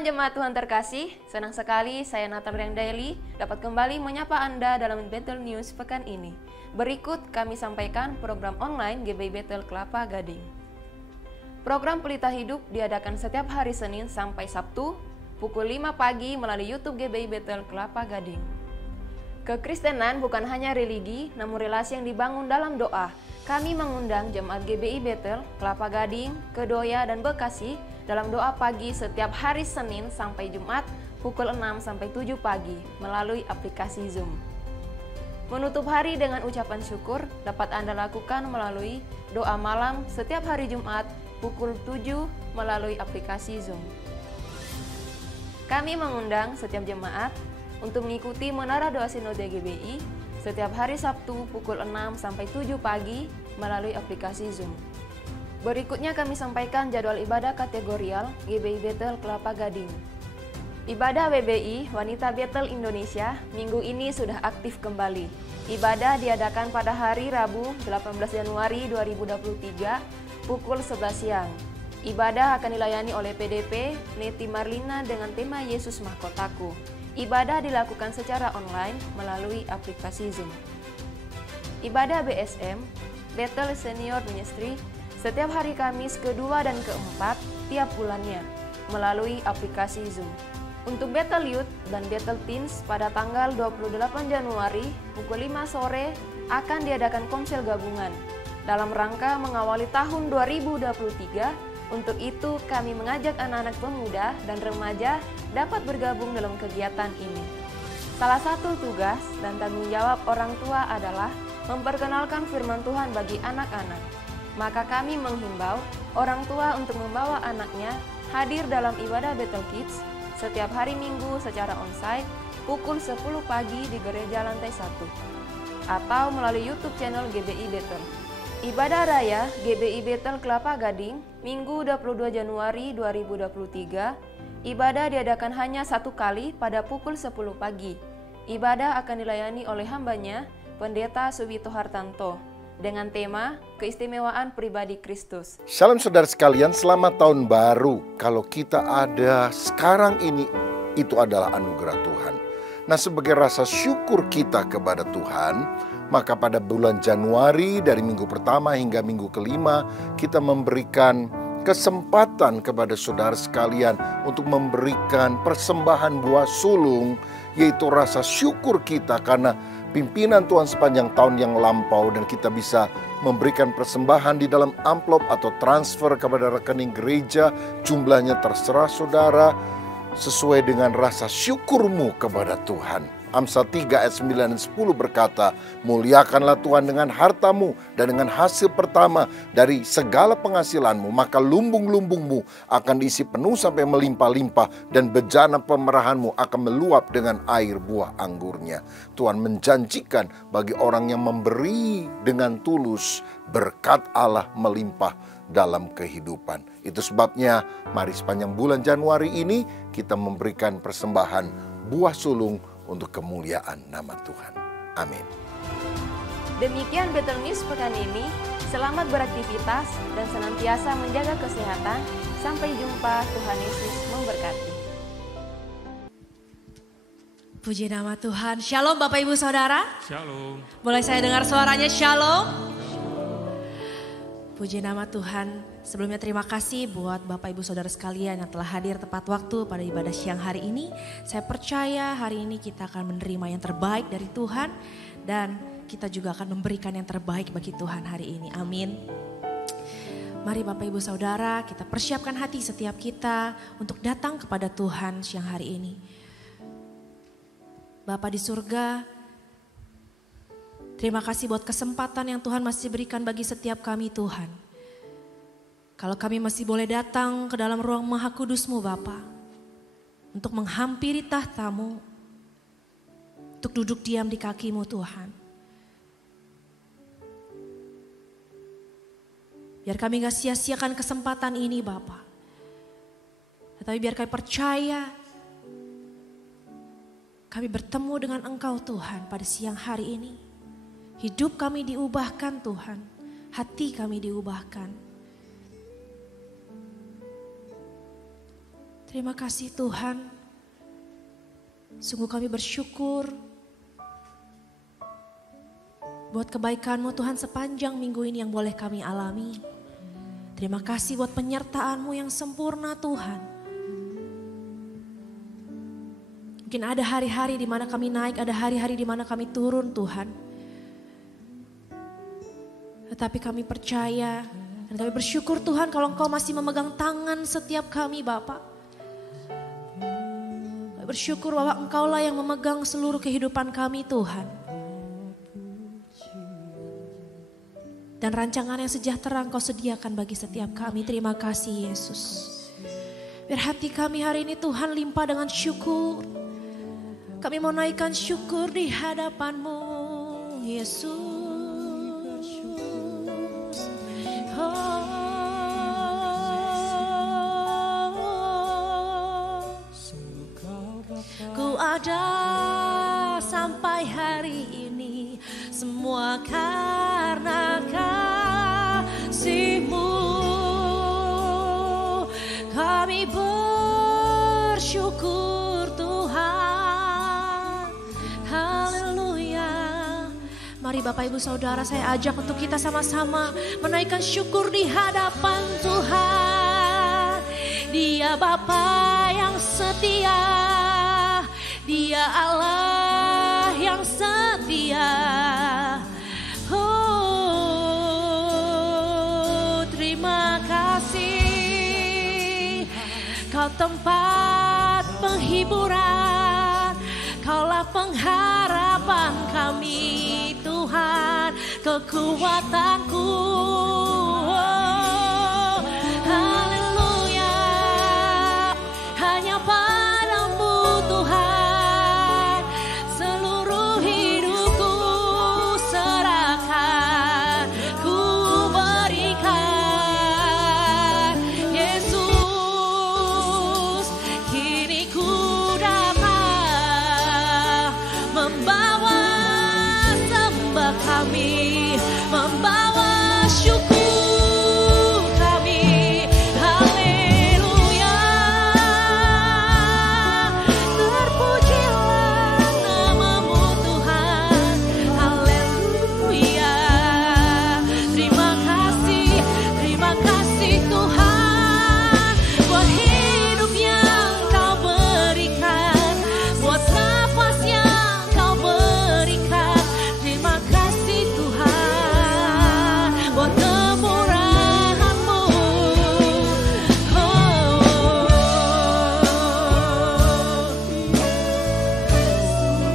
Shalom jemaat Tuhan terkasih, senang sekali saya Nathan Daily dapat kembali menyapa Anda dalam Bethel News pekan ini. Berikut kami sampaikan program online GBI Bethel Kelapa Gading. Program Pelita Hidup diadakan setiap hari Senin sampai Sabtu pukul 5 pagi melalui YouTube GBI Bethel Kelapa Gading. Kekristenan bukan hanya religi, namun relasi yang dibangun dalam doa. Kami mengundang jemaat GBI Bethel Kelapa Gading, Kedoya, dan Bekasi dalam doa pagi setiap hari Senin sampai Jumat pukul 6 sampai 7 pagi melalui aplikasi Zoom. Menutup hari dengan ucapan syukur dapat Anda lakukan melalui doa malam setiap hari Jumat pukul 7 melalui aplikasi Zoom. Kami mengundang setiap jemaat untuk mengikuti Menara Doa Sinode GBI setiap hari Sabtu pukul 6 sampai 7 pagi melalui aplikasi Zoom. Berikutnya kami sampaikan jadwal ibadah kategorial GBI Bethel Kelapa Gading. Ibadah WBI Wanita Bethel Indonesia minggu ini sudah aktif kembali. Ibadah diadakan pada hari Rabu 18 Januari 2023 pukul 11 siang. Ibadah akan dilayani oleh PDP Neti Marlina dengan tema Yesus Mahkotaku. Ibadah dilakukan secara online melalui aplikasi Zoom. Ibadah BSM Bethel Senior Ministry setiap hari Kamis kedua dan keempat tiap bulannya melalui aplikasi Zoom. Untuk Bethel Youth dan Bethel Teens pada tanggal 28 Januari pukul 5 sore akan diadakan konsel gabungan dalam rangka mengawali tahun 2023. Untuk itu kami mengajak anak-anak pemuda dan remaja dapat bergabung dalam kegiatan ini. Salah satu tugas dan tanggung jawab orang tua adalah memperkenalkan firman Tuhan bagi anak-anak. Maka kami menghimbau orang tua untuk membawa anaknya hadir dalam ibadah Bethel Kids setiap hari Minggu secara onsite pukul 10 pagi di gereja lantai 1 atau melalui YouTube channel GBI Bethel. Ibadah Raya GBI Bethel Kelapa Gading Minggu 22 Januari 2023. Ibadah diadakan hanya satu kali pada pukul 10 pagi. Ibadah akan dilayani oleh hambanya Pendeta Subito Hartanto dengan tema Keistimewaan Pribadi Kristus. Shalom saudara sekalian, selamat tahun baru. Kalau kita ada sekarang ini, itu adalah anugerah Tuhan. Nah, sebagai rasa syukur kita kepada Tuhan, maka pada bulan Januari dari minggu pertama hingga minggu kelima, kita memberikan kesempatan kepada saudara sekalian untuk memberikan persembahan buah sulung, yaitu rasa syukur kita karena pimpinan Tuhan sepanjang tahun yang lampau, dan kita bisa memberikan persembahan di dalam amplop atau transfer kepada rekening gereja. Jumlahnya terserah saudara sesuai dengan rasa syukurmu kepada Tuhan. Amsal 3 ayat 9 dan 10 berkata, muliakanlah Tuhan dengan hartamu dan dengan hasil pertama dari segala penghasilanmu, maka lumbung-lumbungmu akan diisi penuh sampai melimpah-limpah, dan bejana pemerahanmu akan meluap dengan air buah anggurnya. Tuhan menjanjikan bagi orang yang memberi dengan tulus, berkat Allah melimpah dalam kehidupan. Itu sebabnya mari sepanjang bulan Januari ini kita memberikan persembahan buah sulung untuk kemuliaan nama Tuhan. Amin. Demikian Bethel News pekan ini. Selamat beraktivitas dan senantiasa menjaga kesehatan. Sampai jumpa, Tuhan Yesus memberkati. Puji nama Tuhan. Shalom Bapak Ibu Saudara. Shalom. Boleh saya dengar suaranya shalom? Puji nama Tuhan. Sebelumnya terima kasih buat Bapak Ibu Saudara sekalian yang telah hadir tepat waktu pada ibadah siang hari ini. Saya percaya hari ini kita akan menerima yang terbaik dari Tuhan, dan kita juga akan memberikan yang terbaik bagi Tuhan hari ini. Amin. Mari Bapak Ibu Saudara, kita persiapkan hati setiap kita untuk datang kepada Tuhan siang hari ini. Bapa di surga, terima kasih buat kesempatan yang Tuhan masih berikan bagi setiap kami Tuhan. Kalau kami masih boleh datang ke dalam ruang Maha Kudus-Mu Bapa, untuk menghampiri tahta-Mu, untuk duduk diam di kaki-Mu Tuhan. Biar kami gak sia-siakan kesempatan ini Bapa, tetapi biar kami percaya kami bertemu dengan Engkau Tuhan pada siang hari ini. Hidup kami diubahkan Tuhan, hati kami diubahkan. Terima kasih Tuhan. Sungguh kami bersyukur buat kebaikan-Mu Tuhan sepanjang minggu ini yang boleh kami alami. Terima kasih buat penyertaan-Mu yang sempurna Tuhan. Mungkin ada hari-hari di mana kami naik, ada hari-hari di mana kami turun Tuhan. Tetapi kami percaya dan kami bersyukur Tuhan kalau Engkau masih memegang tangan setiap kami Bapa. Kami bersyukur bahwa Engkaulah yang memegang seluruh kehidupan kami Tuhan. Dan rancangan yang sejahtera Engkau sediakan bagi setiap kami. Terima kasih Yesus. Biar hati kami hari ini Tuhan limpah dengan syukur. Kami mau naikkan syukur di hadapan-Mu, Yesus. Oh. Ku ada sampai hari ini, semua karena kasih-Mu. Kami bersyukur Tuhan. Mari Bapak Ibu Saudara, saya ajak untuk kita sama-sama menaikkan syukur di hadapan Tuhan. Dia Bapa yang setia, Dia Allah yang setia. Oh, terima kasih. Kau tempat penghiburan, Kaulah pengharapan kami Tuhan, kekuatanku. Oh, haleluya. Hanya padamu Tuhan seluruh hidupku serahkan, ku berikan. Yesus, kini ku dapat membawa kami, membawa syukur kami. Haleluya. Terpujilah nama-Mu Tuhan. Haleluya. Terima kasih Tuhan buat hidup yang Kau berikan, buat nafas yang Kau berikan. Terima kasih Tuhan buat kemurahan-Mu. Oh,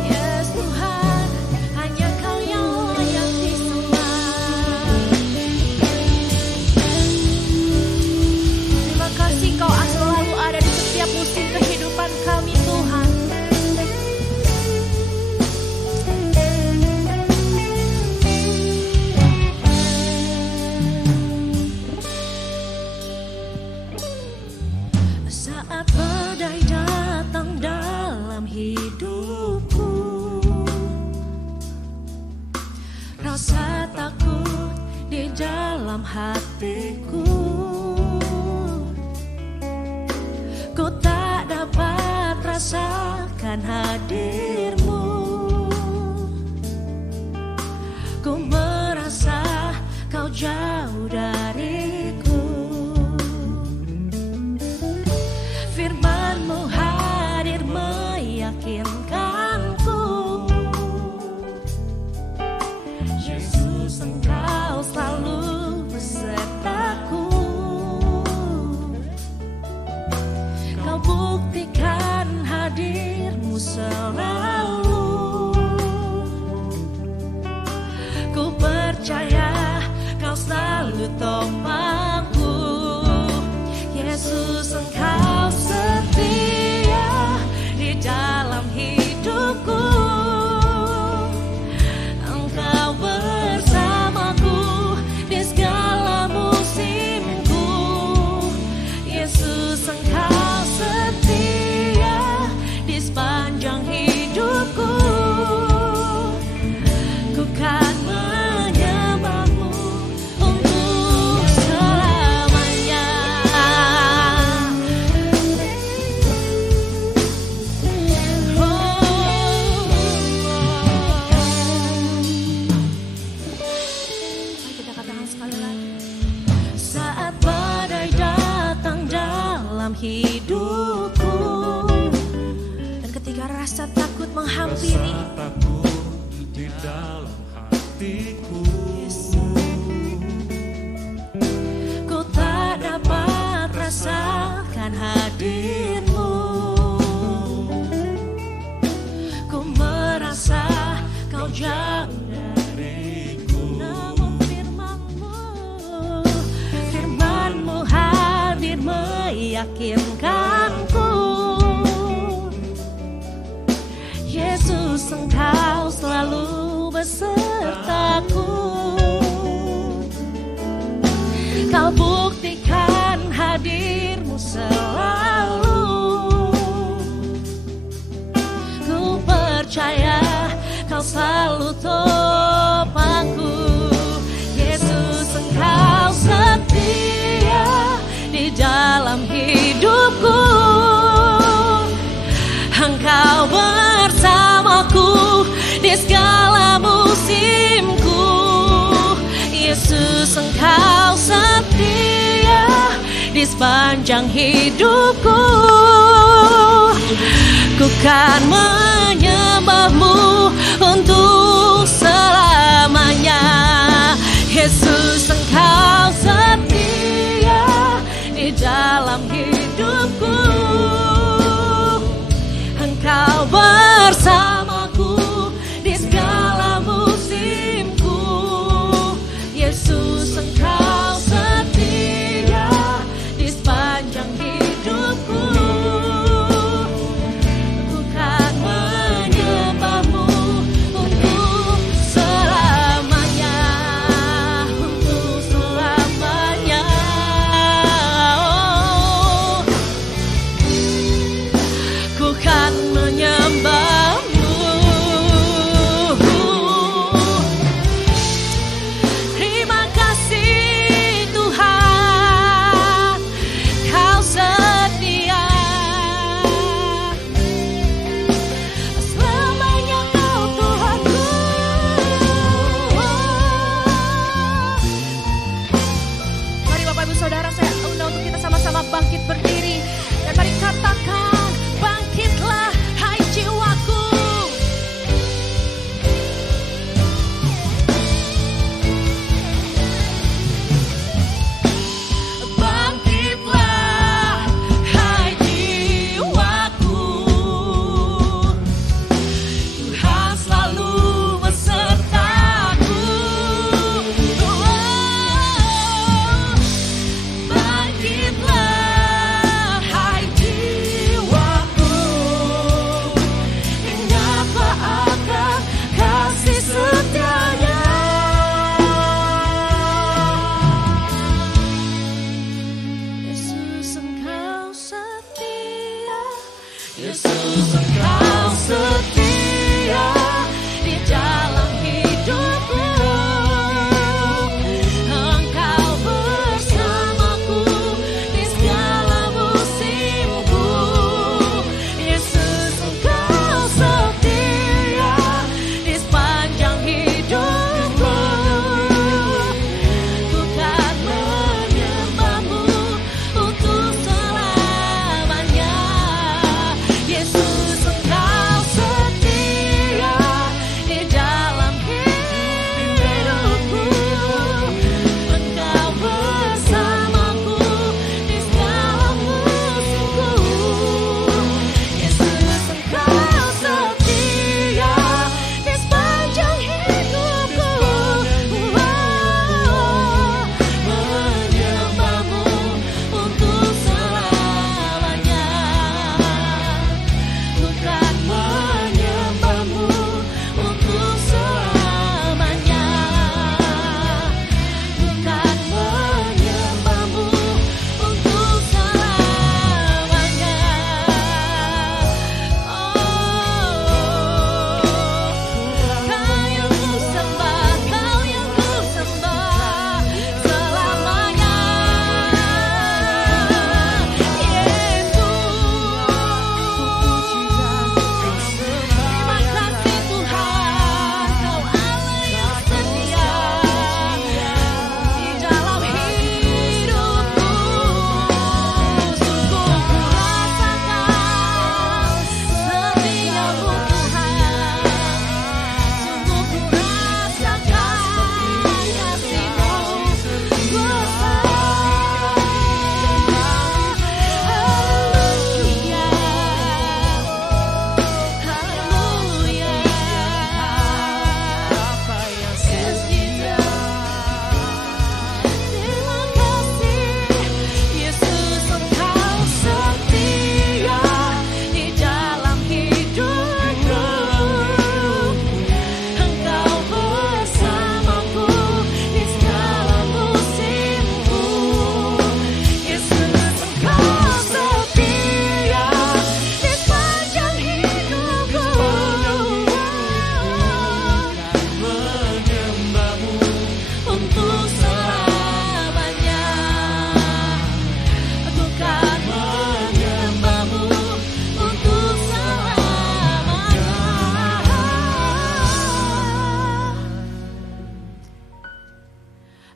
yes Tuhan, hanya Kau yang layak disembah. Terima kasih Kau selalu ada di setiap musim kehidupan kami Tuhan. Saat badai datang dalam hidupku, rasa takut di dalam hatiku, ku tak dapat rasakan hadir-Mu. Ku merasa Kau jauh dariku. Firman-Mu hadir meyakinkanku, Yesus Engkau selalu besertaku. Kau buktikan hadir-Mu selalu. Ku percaya Kau selalu topangku. Yesus Engkau setia di dalam hidupku. Engkau bersamaku di segala musimku. Yesus Engkau setia di sepanjang hidupku. Ku kan menyembah-Mu untuk dalam hatiku. Ku tak dapat rasakan hadir-Mu. Ku merasa Kau jauh dariku. Namun firman-Mu hadir meyakinkanku. Yesus, Engkau selalu besertaku. Kau buktikan hadir-Mu selalu. Ku percaya Kau selalu topangku. Yesus, Engkau setia di dalam hidupku. Engkau bersamaku di segala musimku. Yesus, Engkau setia di sepanjang hidupku. Ku kan menyembah-Mu untuk selamanya. Yesus, Engkau setia di dalam hidupku. Engkau bersamaku di segala musimku. Yesus, Engkau setia di sepanjang hidupku. Ku kan menyembah-Mu untuk selamanya.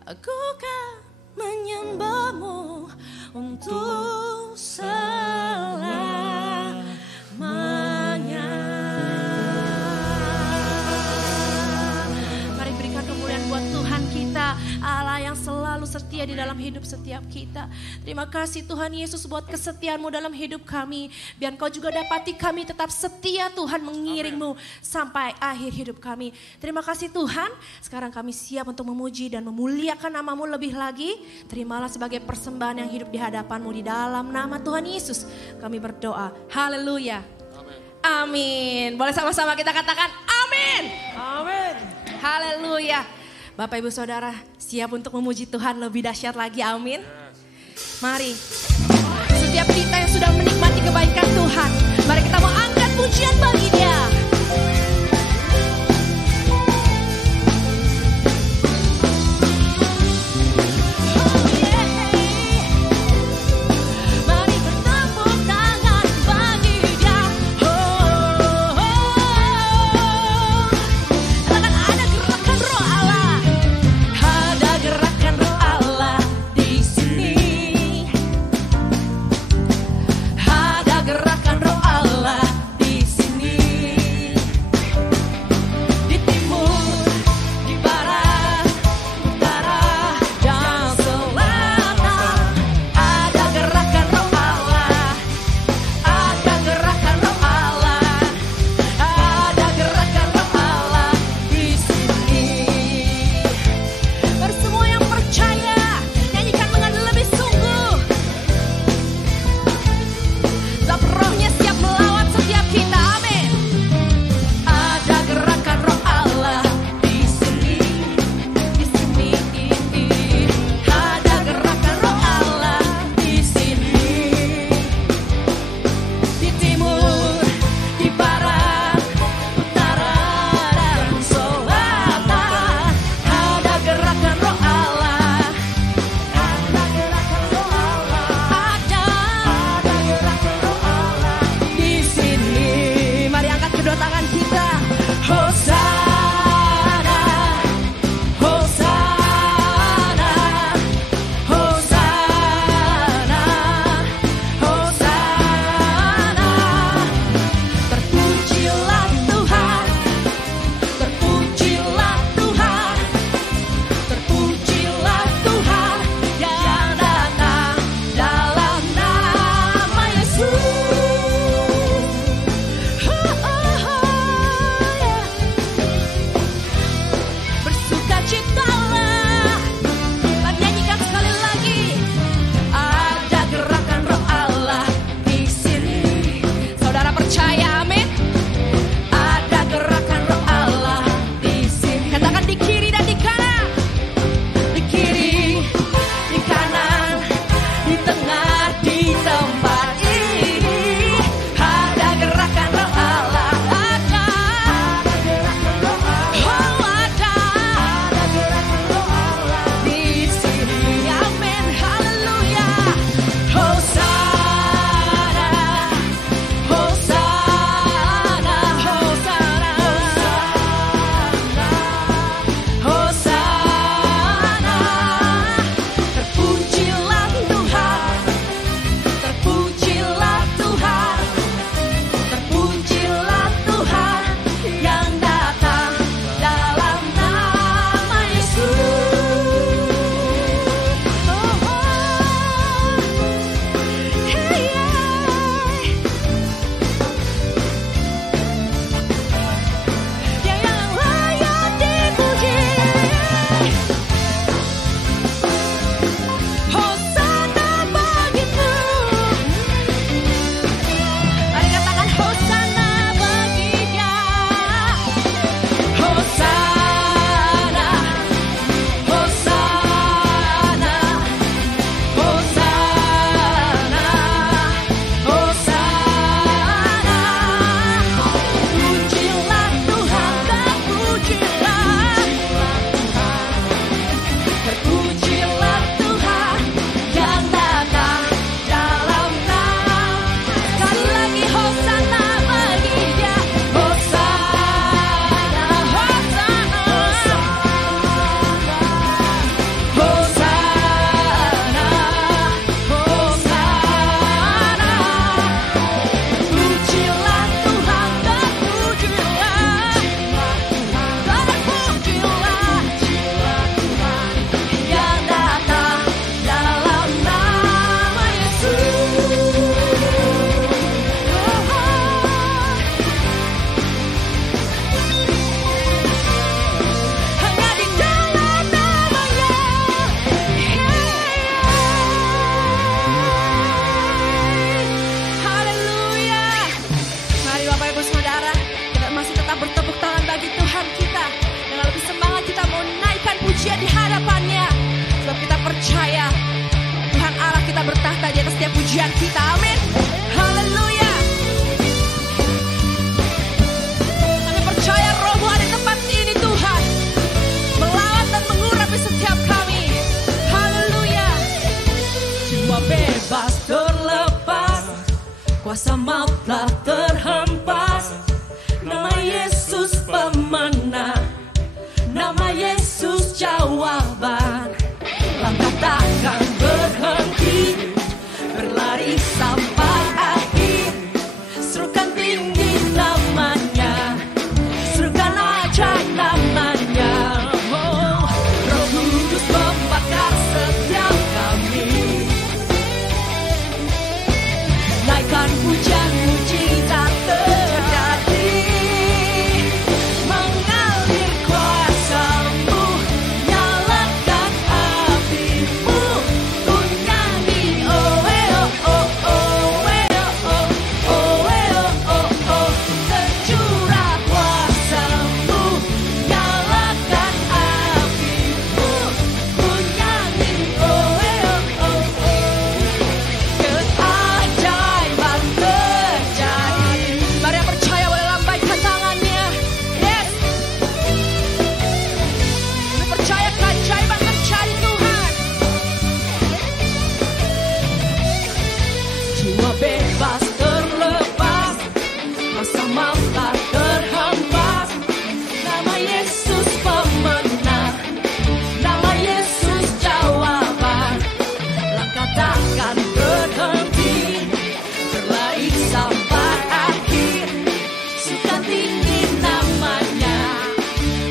Aku kan menyembahmu untuk selamanya. Mari berikan kemuliaan buat Tuhan kita, Allah yang selalu setia di dalam hidup setiap kita. Terima kasih Tuhan Yesus buat kesetiaan-Mu dalam hidup kami. Biar Kau juga dapati kami tetap setia Tuhan, mengiring-Mu sampai akhir hidup kami. Terima kasih Tuhan. Sekarang kami siap untuk memuji dan memuliakan nama-Mu lebih lagi. Terimalah sebagai persembahan yang hidup di hadapan-Mu, di dalam nama Tuhan Yesus kami berdoa. Haleluya. Amin. Boleh sama-sama kita katakan amin. Amin. Haleluya. Bapak Ibu Saudara siap untuk memuji Tuhan lebih dahsyat lagi, amin. Mari, setiap kita yang sudah menikmati kebaikan Tuhan, mari kita mau angkat pujian bagi Dia. Gerakan roh Allah di sini. pujian di hadapannya. Sebab kita percaya Tuhan Allah kita bertahta di atas setiap pujian kita. Amin. Haleluya. Kami percaya Roh-Mu ada di tempat ini Tuhan, melawat dan mengurapi setiap kami. Haleluya. Jiwa bebas terlepas, kuasa maut telah terhempas. Nama Yesus pemenang, nama Yesus jawaban. Langkah takkan berhenti, berlari sampai akhir. Serukan tinggi namanya, serukan ajaib namanya. Oh, Roh Kudus membakar setiap kami. Naikkan pujian mujizat terjadi, mengalir kuasa-Mu, nyalakan api-Mu, ku nyanyi oh oh oh oh oh oh oh oh, tercurah kuasa-Mu, nyalakan api-Mu, ku nyanyi oh oh oh oh. Keajaiban terjadi. Mari yang percaya boleh lambaikan tangannya. Yes. Kami percaya keajaiban terjadi Tuhan. Jiwa bebas terlepas, kuasa maut tak terhempas. Nama Yesus pemenang, nama Yesus jawaban. Langkah takkan berhenti, berlari sampai akhir. Suka tinggi namanya,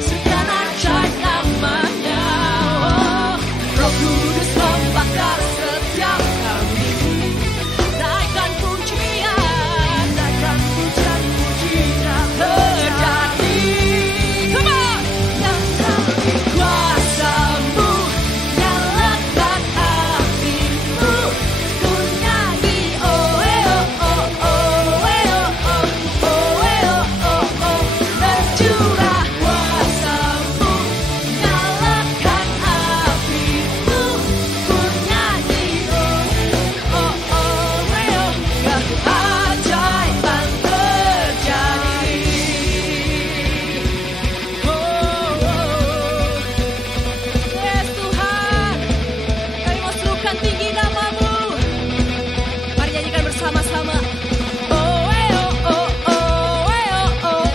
suka ajaib namanya. Oh, Roh Kudus membakar setiap kami. Naikkan pujian, naikkan pujian, mujizat terjadi. Come on! Nyalakan kuasa-Mu, nyalakan api-Mu, ku nyanyi oh oh oh oh oh oh oh oh, tercurah kuasa-Mu, nyalakan api-Mu, ku nyanyi oh oh oh, keajaiban terjadi. Yes Tuhan. Kami mau serukan tinggi nama-Mu. Mari nyanyikan bersama-sama. Oh oh oh oh oh oh oh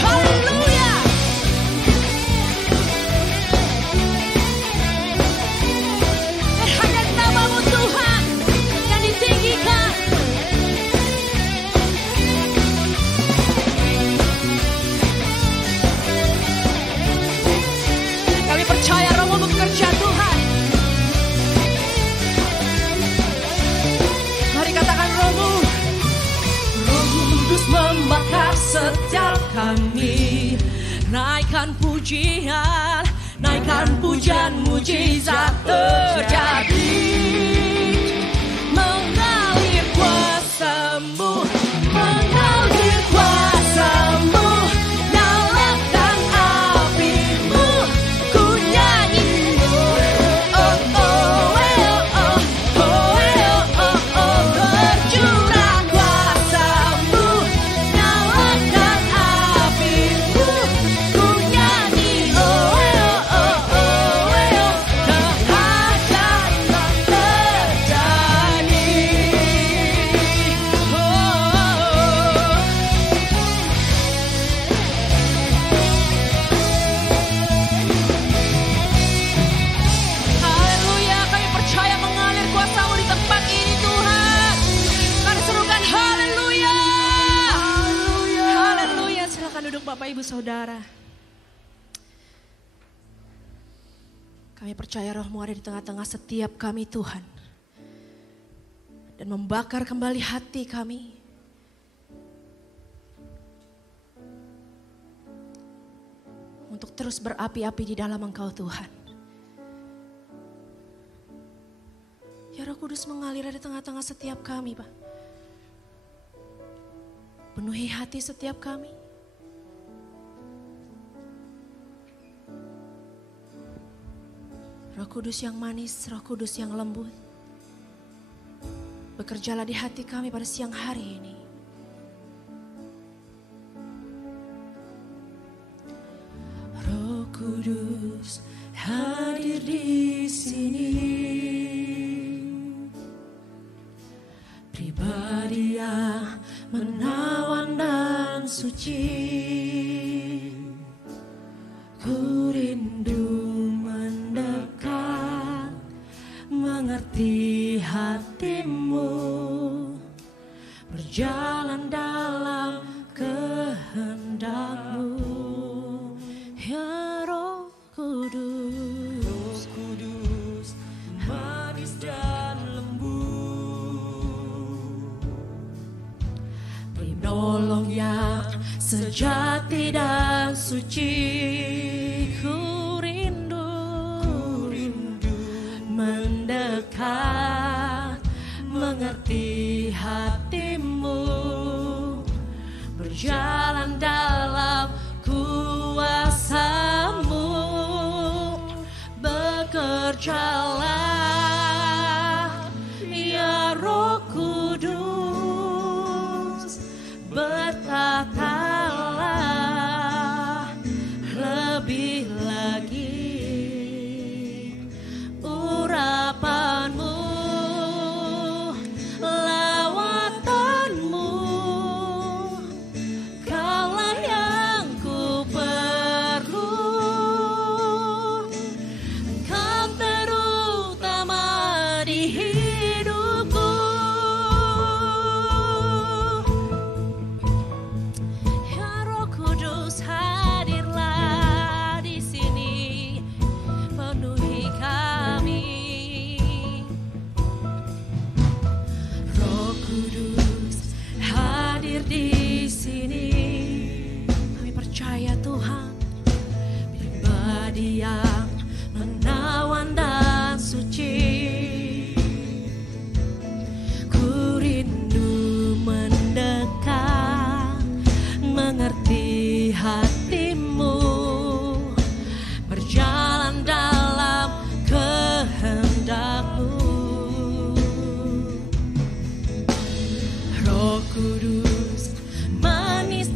Haleluya. Hanya nama-Mu Tuhan yang ditinggikan. Kami percaya Roh-Mu bekerja Tuhan. Mari katakan Roh-Mu. Roh Kudus membakar setiap kami. Naikkan pujian, naikkan pujian, mujizat terjadi. Mengalir kuasa-Mu, mengalir kuasa-Mu, nyalakan api-Mu, ku nyanyi oh oh oh oh oh oh oh, tercurah kuasa-Mu, nyalakan api-Mu, ku nyanyi oh oh oh oh, keajaiban terjadi. Haleluya, kami percaya mengalir kuasa-Mu di tempat ini Tuhan. Kami serukan haleluya. Haleluya. Silakan duduk Bapak Ibu Saudara. Kami percaya Roh-Mu ada di tengah-tengah setiap kami Tuhan. Dan membakar kembali hati kami. untuk terus berapi-api di dalam Engkau Tuhan. Ya Roh Kudus mengalir di tengah-tengah setiap kami, Pak. Penuhi hati setiap kami. Roh Kudus yang manis, Roh Kudus yang lembut, bekerjalah di hati kami pada siang hari ini. Roh Kudus hadir di sini, pribadi yang menawan dan suci. Ku rindu mendekat, mengerti hatimu, berjalan dalam kehendak-Mu. Ya Roh Kudus, manis dan lembut, penolong yang sejati dan suci. Ku rindu mendekat, mengerti hatimu, berjalan dalam kuasa-Mu. Bekerjalah ya Roh Kudus, bertatalah lebih lagi, urapan-Mu, lawatanmu, Kaulah yang ku perlu. Engkau terutama di hidupku. Ya Roh Kudus hadirlah di sini, penuhi kami. Roh Kudus hadir di sini. Kami percaya Tuhan, pribadi yang menawan dan suci. Ku rindu mendekat, mengerti hatimu, berjalan dalam kehendak-Mu. Roh Kudus manis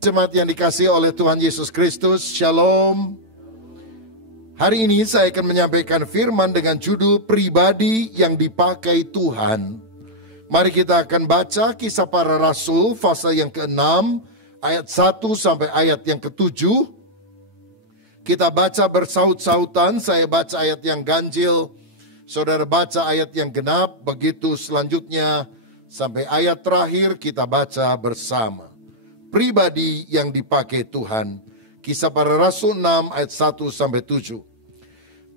Jemaat yang dikasihi oleh Tuhan Yesus Kristus, Shalom. Hari ini saya akan menyampaikan firman dengan judul pribadi yang dipakai Tuhan. Mari kita akan baca Kisah Para Rasul pasal yang ke-6 ayat 1 sampai ayat yang ke-7. Kita baca bersaut-sautan, saya baca ayat yang ganjil, saudara baca ayat yang genap, begitu selanjutnya sampai ayat terakhir kita baca bersama. Pribadi yang dipakai Tuhan. Kisah Para Rasul 6 ayat 1 sampai 7.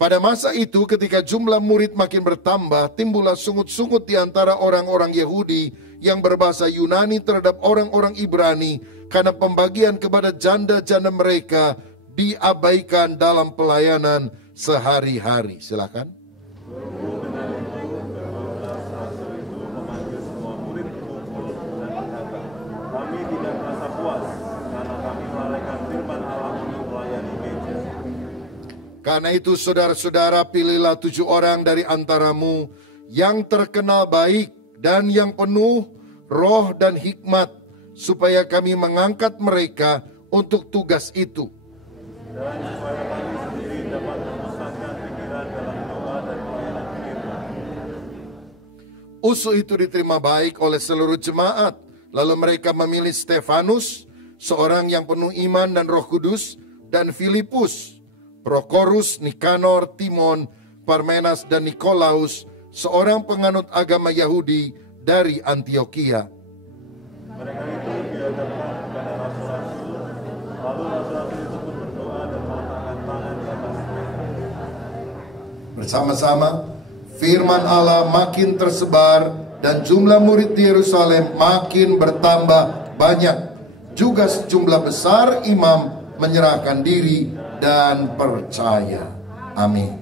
Pada masa itu ketika jumlah murid makin bertambah, timbullah sungut-sungut di antara orang-orang Yahudi yang berbahasa Yunani terhadap orang-orang Ibrani karena pembagian kepada janda-janda mereka diabaikan dalam pelayanan sehari-hari. Silakan. Karena itu saudara-saudara, pilihlah 7 orang dari antaramu yang terkenal baik dan yang penuh roh dan hikmat, supaya kami mengangkat mereka untuk tugas itu. Dan supaya kami sendiri dapat memusatkan pikiran dalam doa dan pelayanan firman. Usul itu diterima baik oleh seluruh jemaat. Lalu mereka memilih Stefanus, seorang yang penuh iman dan Roh Kudus, dan Filipus, Prokorus, Nikanor, Timon, Parmenas, dan Nikolaus, seorang penganut agama Yahudi dari Antioquia. Mereka itu dihadapkan kepada rasul-rasul, lalu rasul-rasul itu pun berdoa dan meletakkan tangan di atas mereka. Bersama-sama, firman Allah makin tersebar dan jumlah murid di Yerusalem makin bertambah banyak. Juga sejumlah besar imam menyerahkan diri dan percaya. Amin.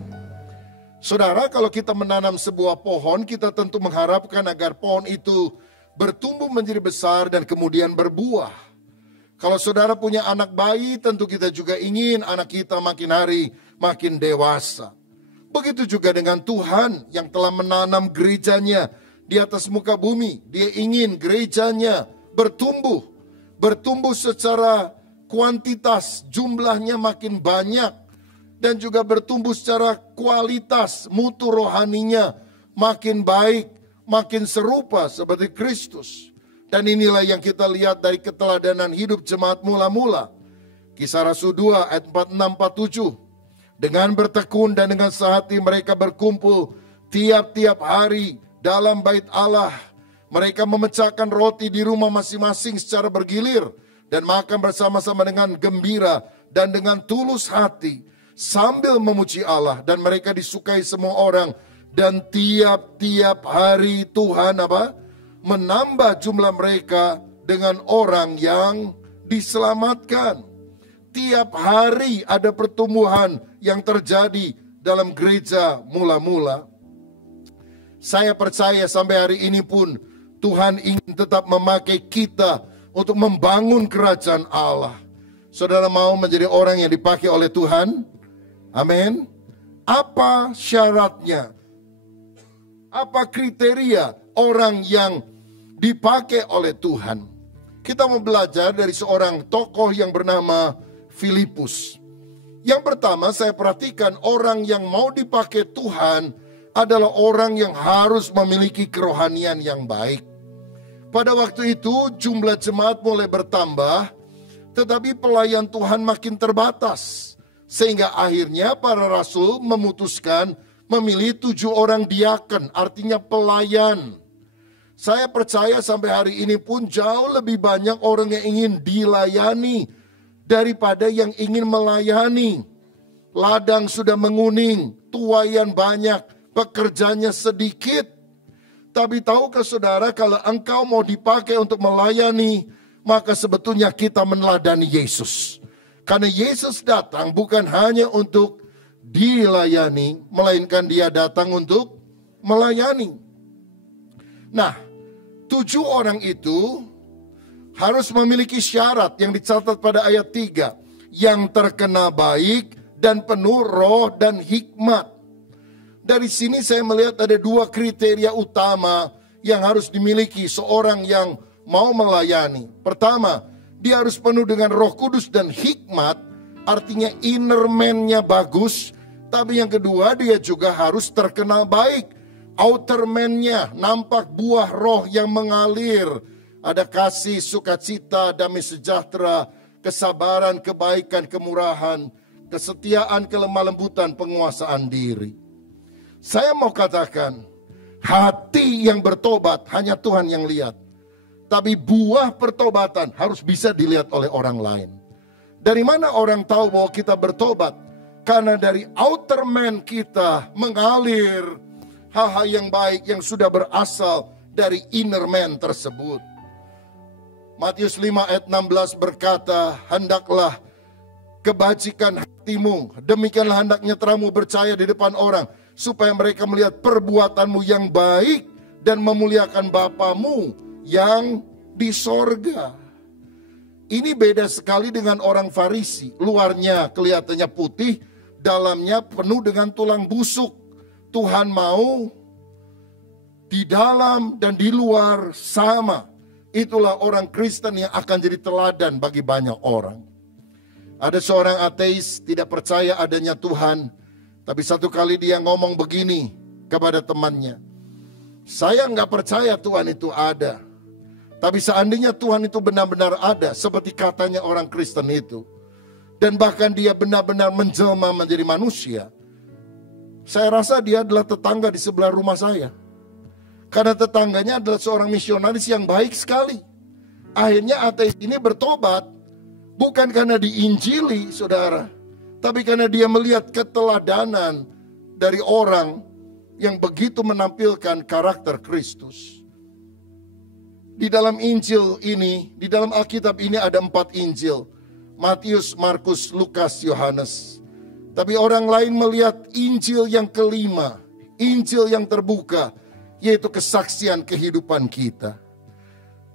Saudara, kalau kita menanam sebuah pohon, kita tentu mengharapkan agar pohon itu bertumbuh menjadi besar dan kemudian berbuah. Kalau saudara punya anak bayi, tentu kita juga ingin anak kita makin hari makin dewasa. Begitu juga dengan Tuhan yang telah menanam gerejanya di atas muka bumi. Dia ingin gerejanya bertumbuh secara kuantitas, jumlahnya makin banyak, dan juga bertumbuh secara kualitas, mutu rohaninya makin baik, makin serupa seperti Kristus. Dan inilah yang kita lihat dari keteladanan hidup jemaat mula-mula. Kisah Rasul 2 ayat 46-47. Dengan bertekun dan dengan sehati mereka berkumpul tiap-tiap hari dalam bait Allah. Mereka memecahkan roti di rumah masing-masing secara bergilir dan makan bersama-sama dengan gembira dan dengan tulus hati sambil memuji Allah, dan mereka disukai semua orang, dan tiap-tiap hari Tuhan menambah jumlah mereka dengan orang yang diselamatkan. Tiap hari ada pertumbuhan yang terjadi dalam gereja mula-mula. Saya percaya sampai hari ini pun Tuhan ingin tetap memakai kita untuk membangun kerajaan Allah. Saudara mau menjadi orang yang dipakai oleh Tuhan? Amin. Apa syaratnya? Apa kriteria orang yang dipakai oleh Tuhan? Kita mau belajar dari seorang tokoh yang bernama Filipus. Yang pertama, saya perhatikan orang yang mau dipakai Tuhan adalah orang yang harus memiliki kerohanian yang baik. Pada waktu itu jumlah jemaat mulai bertambah, tetapi pelayan Tuhan makin terbatas. Sehingga akhirnya para rasul memutuskan memilih 7 orang diaken, artinya pelayan. Saya percaya sampai hari ini pun jauh lebih banyak orang yang ingin dilayani daripada yang ingin melayani. Ladang sudah menguning, tuaian banyak, pekerjanya sedikit. Tapi tahukah saudara, kalau engkau mau dipakai untuk melayani, maka sebetulnya kita meneladani Yesus. Karena Yesus datang bukan hanya untuk dilayani, melainkan dia datang untuk melayani. Nah, 7 orang itu harus memiliki syarat yang dicatat pada ayat 3. Yang terkenal baik dan penuh roh dan hikmat. Dari sini saya melihat ada 2 kriteria utama yang harus dimiliki seorang yang mau melayani. Pertama, Dia harus penuh dengan Roh Kudus dan hikmat, artinya inner man-nya bagus. Tapi yang kedua, dia juga harus terkenal baik. Outer man-nya nampak buah roh yang mengalir. Ada kasih, sukacita, damai sejahtera, kesabaran, kebaikan, kemurahan, kesetiaan, kelemah lembutan, penguasaan diri. Saya mau katakan, hati yang bertobat hanya Tuhan yang lihat. Tapi buah pertobatan harus bisa dilihat oleh orang lain. Dari mana orang tahu bahwa kita bertobat? Karena dari outer man kita mengalir hal-hal yang baik yang sudah berasal dari inner man tersebut. Matius 5 ayat 16 berkata, hendaklah kebajikan hatimu, demikianlah hendaknya terangmu bercahaya di depan orang, supaya mereka melihat perbuatanmu yang baik dan memuliakan Bapamu yang di sorga. Ini beda sekali dengan orang Farisi. Luarnya kelihatannya putih, dalamnya penuh dengan tulang busuk. Tuhan mau di dalam dan di luar sama. Itulah orang Kristen yang akan jadi teladan bagi banyak orang. Ada seorang ateis tidak percaya adanya Tuhan. Tapi satu kali dia ngomong begini kepada temannya. Saya nggak percaya Tuhan itu ada. Tapi seandainya Tuhan itu benar-benar ada, seperti katanya orang Kristen itu, dan bahkan dia benar-benar menjelma menjadi manusia, saya rasa dia adalah tetangga di sebelah rumah saya. Karena tetangganya adalah seorang misionaris yang baik sekali. Akhirnya ateis ini bertobat, bukan karena diinjili, saudara, tapi karena dia melihat keteladanan dari orang yang begitu menampilkan karakter Kristus. Di dalam Injil ini, di dalam Alkitab ini ada 4 Injil. Matius, Markus, Lukas, Yohanes. Tapi orang lain melihat Injil yang kelima, Injil yang terbuka, yaitu kesaksian kehidupan kita.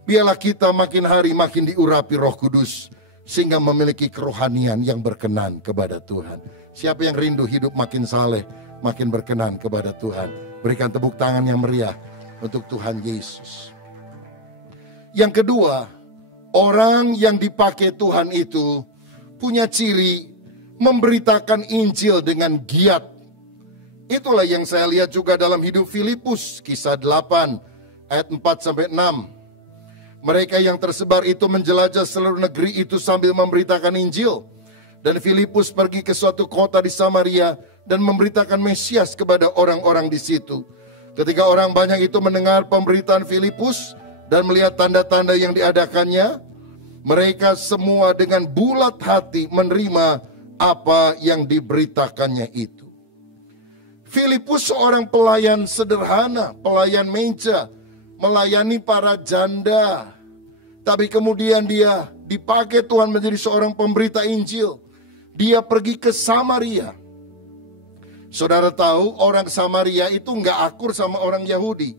Biarlah kita makin hari makin diurapi Roh Kudus, sehingga memiliki kerohanian yang berkenan kepada Tuhan. Siapa yang rindu hidup makin saleh, makin berkenan kepada Tuhan? Berikan tepuk tangan yang meriah untuk Tuhan Yesus. Yang kedua, orang yang dipakai Tuhan itu punya ciri memberitakan Injil dengan giat. Itulah yang saya lihat juga dalam hidup Filipus, kisah 8 ayat 4-6. Mereka yang tersebar itu menjelajah seluruh negeri itu sambil memberitakan Injil. Dan Filipus pergi ke suatu kota di Samaria dan memberitakan Mesias kepada orang-orang di situ. Ketika orang banyak itu mendengar pemberitaan Filipus dan melihat tanda-tanda yang diadakannya, mereka semua dengan bulat hati menerima apa yang diberitakannya itu. Filipus seorang pelayan sederhana, pelayan meja, melayani para janda. Tapi kemudian dia dipakai Tuhan menjadi seorang pemberita Injil. Dia pergi ke Samaria. Saudara tahu orang Samaria itu nggak akur sama orang Yahudi.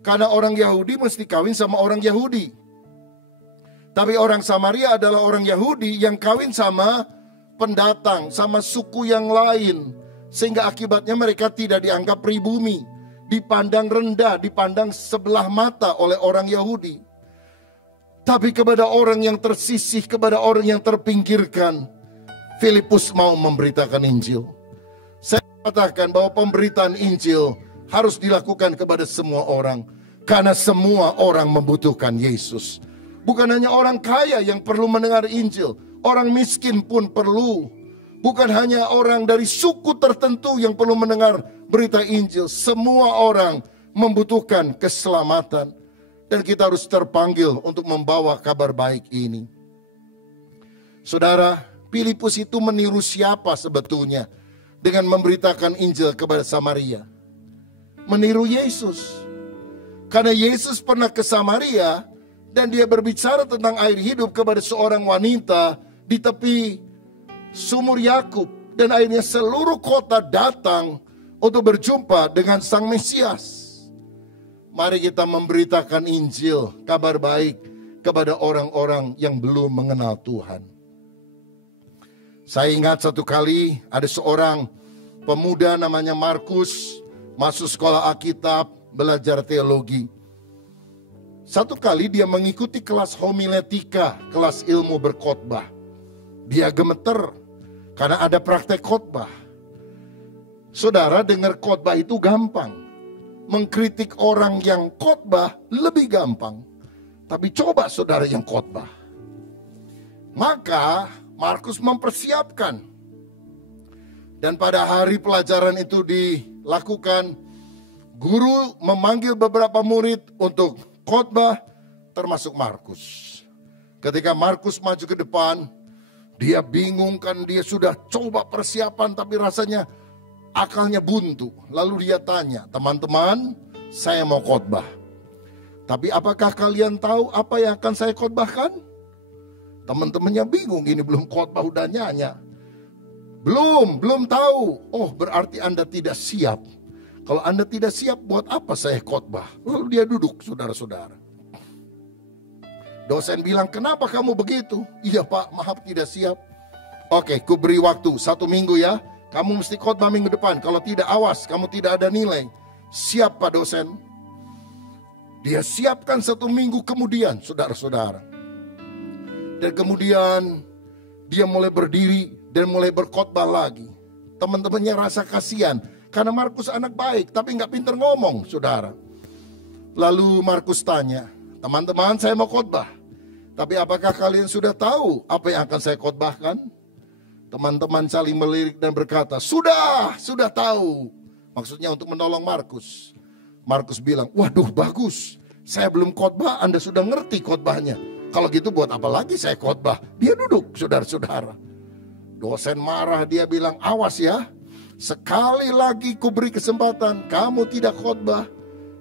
Karena orang Yahudi mesti kawin sama orang Yahudi. Tapi orang Samaria adalah orang Yahudi yang kawin sama pendatang, sama suku yang lain. Sehingga akibatnya mereka tidak dianggap pribumi. Dipandang rendah, dipandang sebelah mata oleh orang Yahudi. Tapi kepada orang yang tersisih, kepada orang yang terpinggirkan, Filipus mau memberitakan Injil. Saya katakan bahwa pemberitaan Injil harus dilakukan kepada semua orang. Karena semua orang membutuhkan Yesus. Bukan hanya orang kaya yang perlu mendengar Injil. Orang miskin pun perlu. Bukan hanya orang dari suku tertentu yang perlu mendengar berita Injil. Semua orang membutuhkan keselamatan. Dan kita harus terpanggil untuk membawa kabar baik ini. Saudara, Filipus itu meniru siapa sebetulnya dengan memberitakan Injil kepada Samaria? Meniru Yesus. Karena Yesus pernah ke Samaria dan dia berbicara tentang air hidup kepada seorang wanita di tepi sumur Yakub. Dan akhirnya seluruh kota datang untuk berjumpa dengan Sang Mesias. Mari kita memberitakan Injil, kabar baik kepada orang-orang yang belum mengenal Tuhan. Saya ingat satu kali ada seorang pemuda namanya Markus masuk sekolah Alkitab, belajar teologi. Satu kali dia mengikuti kelas homiletika, kelas ilmu berkhotbah. Dia gemeter karena ada praktek khotbah. Saudara, dengar khotbah itu gampang. Mengkritik orang yang khotbah lebih gampang. Tapi coba saudara yang khotbah. Maka Markus mempersiapkan. Dan pada hari pelajaran itu dilakukan, guru memanggil beberapa murid untuk khotbah, termasuk Markus. Ketika Markus maju ke depan, dia bingung kan, dia sudah coba persiapan tapi rasanya akalnya buntu. Lalu dia tanya, teman-teman, saya mau khotbah. Tapi apakah kalian tahu apa yang akan saya khotbahkan? Teman-temannya bingung, ini belum khotbah udah nyanyi. Belum tahu. Oh, berarti Anda tidak siap. Kalau Anda tidak siap, buat apa saya khotbah? Lalu dia duduk, saudara-saudara. Dosen bilang, kenapa kamu begitu? Iya Pak, maaf tidak siap. Oke, ku beri waktu 1 minggu ya. Kamu mesti khotbah minggu depan. Kalau tidak, awas, kamu tidak ada nilai. Siap Pak dosen. Dia siapkan 1 minggu kemudian, saudara-saudara. Dan kemudian dia mulai berdiri dan mulai berkhotbah lagi. Teman-temannya rasa kasihan. Karena Markus anak baik, tapi nggak pintar ngomong, saudara. Lalu Markus tanya, teman-teman saya mau khotbah. Tapi apakah kalian sudah tahu apa yang akan saya khotbahkan? Teman-teman saling melirik dan berkata, sudah tahu. Maksudnya untuk menolong Markus. Markus bilang, waduh bagus. Saya belum khotbah, Anda sudah ngerti khotbahnya. Kalau gitu buat apa lagi saya khotbah? Dia duduk, saudara-saudara. Dosen marah, dia bilang, awas ya. Sekali lagi ku beri kesempatan, kamu tidak khotbah,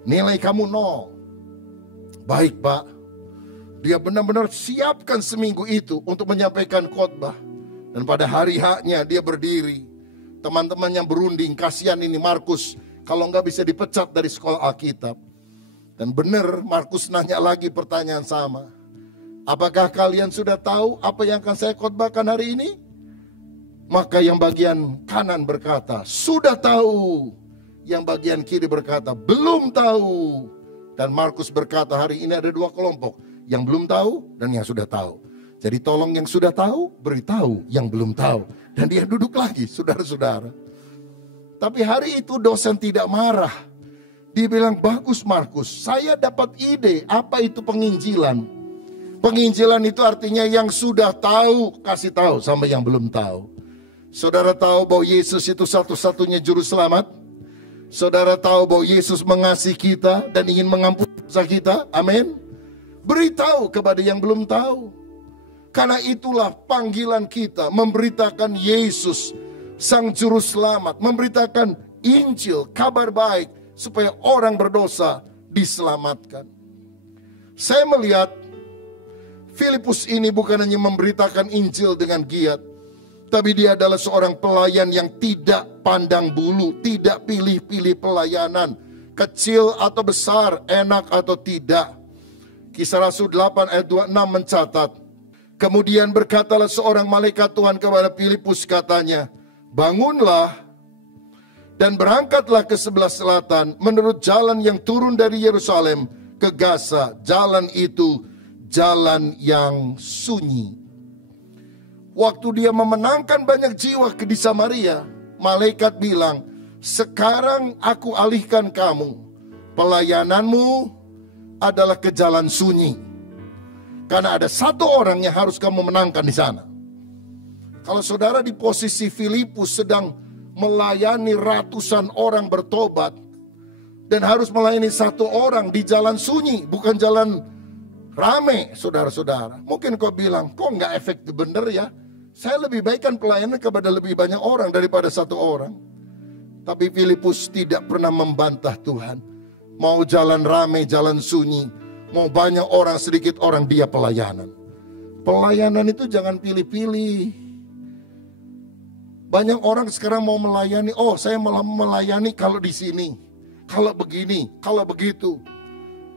nilai kamu 0. Baik Pak. Dia benar-benar siapkan seminggu itu untuk menyampaikan khotbah. Dan pada hari haknya dia berdiri. Teman-teman yang berunding, kasihan ini Markus, kalau nggak bisa dipecat dari sekolah Alkitab. Dan benar Markus nanya lagi pertanyaan sama. Apakah kalian sudah tahu apa yang akan saya khotbahkan hari ini? Maka yang bagian kanan berkata, sudah tahu. Yang bagian kiri berkata, belum tahu. Dan Markus berkata, hari ini ada 2 kelompok. Yang belum tahu dan yang sudah tahu. Jadi tolong yang sudah tahu, beritahu yang belum tahu. Dan dia duduk lagi, saudara-saudara. Tapi hari itu dosen tidak marah. Dia bilang, bagus Markus, saya dapat ide apa itu penginjilan. Penginjilan itu artinya yang sudah tahu, kasih tahu sama yang belum tahu. Saudara tahu bahwa Yesus itu satu-satunya juru selamat? Saudara tahu bahwa Yesus mengasihi kita dan ingin mengampuni dosa kita? Amin. Beritahu kepada yang belum tahu. Karena itulah panggilan kita memberitakan Yesus, Sang Juru Selamat. Memberitakan Injil, kabar baik, supaya orang berdosa diselamatkan. Saya melihat Filipus ini bukan hanya memberitakan Injil dengan giat, tapi dia adalah seorang pelayan yang tidak pandang bulu, tidak pilih-pilih pelayanan, kecil atau besar, enak atau tidak. Kisah Rasul 8 ayat 26 mencatat, kemudian berkatalah seorang malaikat Tuhan kepada Filipus, katanya, bangunlah dan berangkatlah ke sebelah selatan menurut jalan yang turun dari Yerusalem ke Gaza. Jalan itu jalan yang sunyi. Waktu dia memenangkan banyak jiwa di Samaria, malaikat bilang, sekarang aku alihkan kamu. Pelayananmu adalah ke jalan sunyi. Karena ada 1 orang yang harus kamu menangkan di sana. Kalau saudara di posisi Filipus sedang melayani ratusan orang bertobat, dan harus melayani 1 orang di jalan sunyi, bukan jalan rame, saudara-saudara. Mungkin kau bilang, kok nggak efektif bener ya? Saya lebih baikkan pelayanan kepada lebih banyak orang daripada 1 orang. Tapi Filipus tidak pernah membantah Tuhan. Mau jalan rame, jalan sunyi, mau banyak orang, sedikit orang, dia pelayanan. Pelayanan itu jangan pilih-pilih. Banyak orang sekarang mau melayani, oh saya malah melayani kalau di sini, kalau begini, kalau begitu.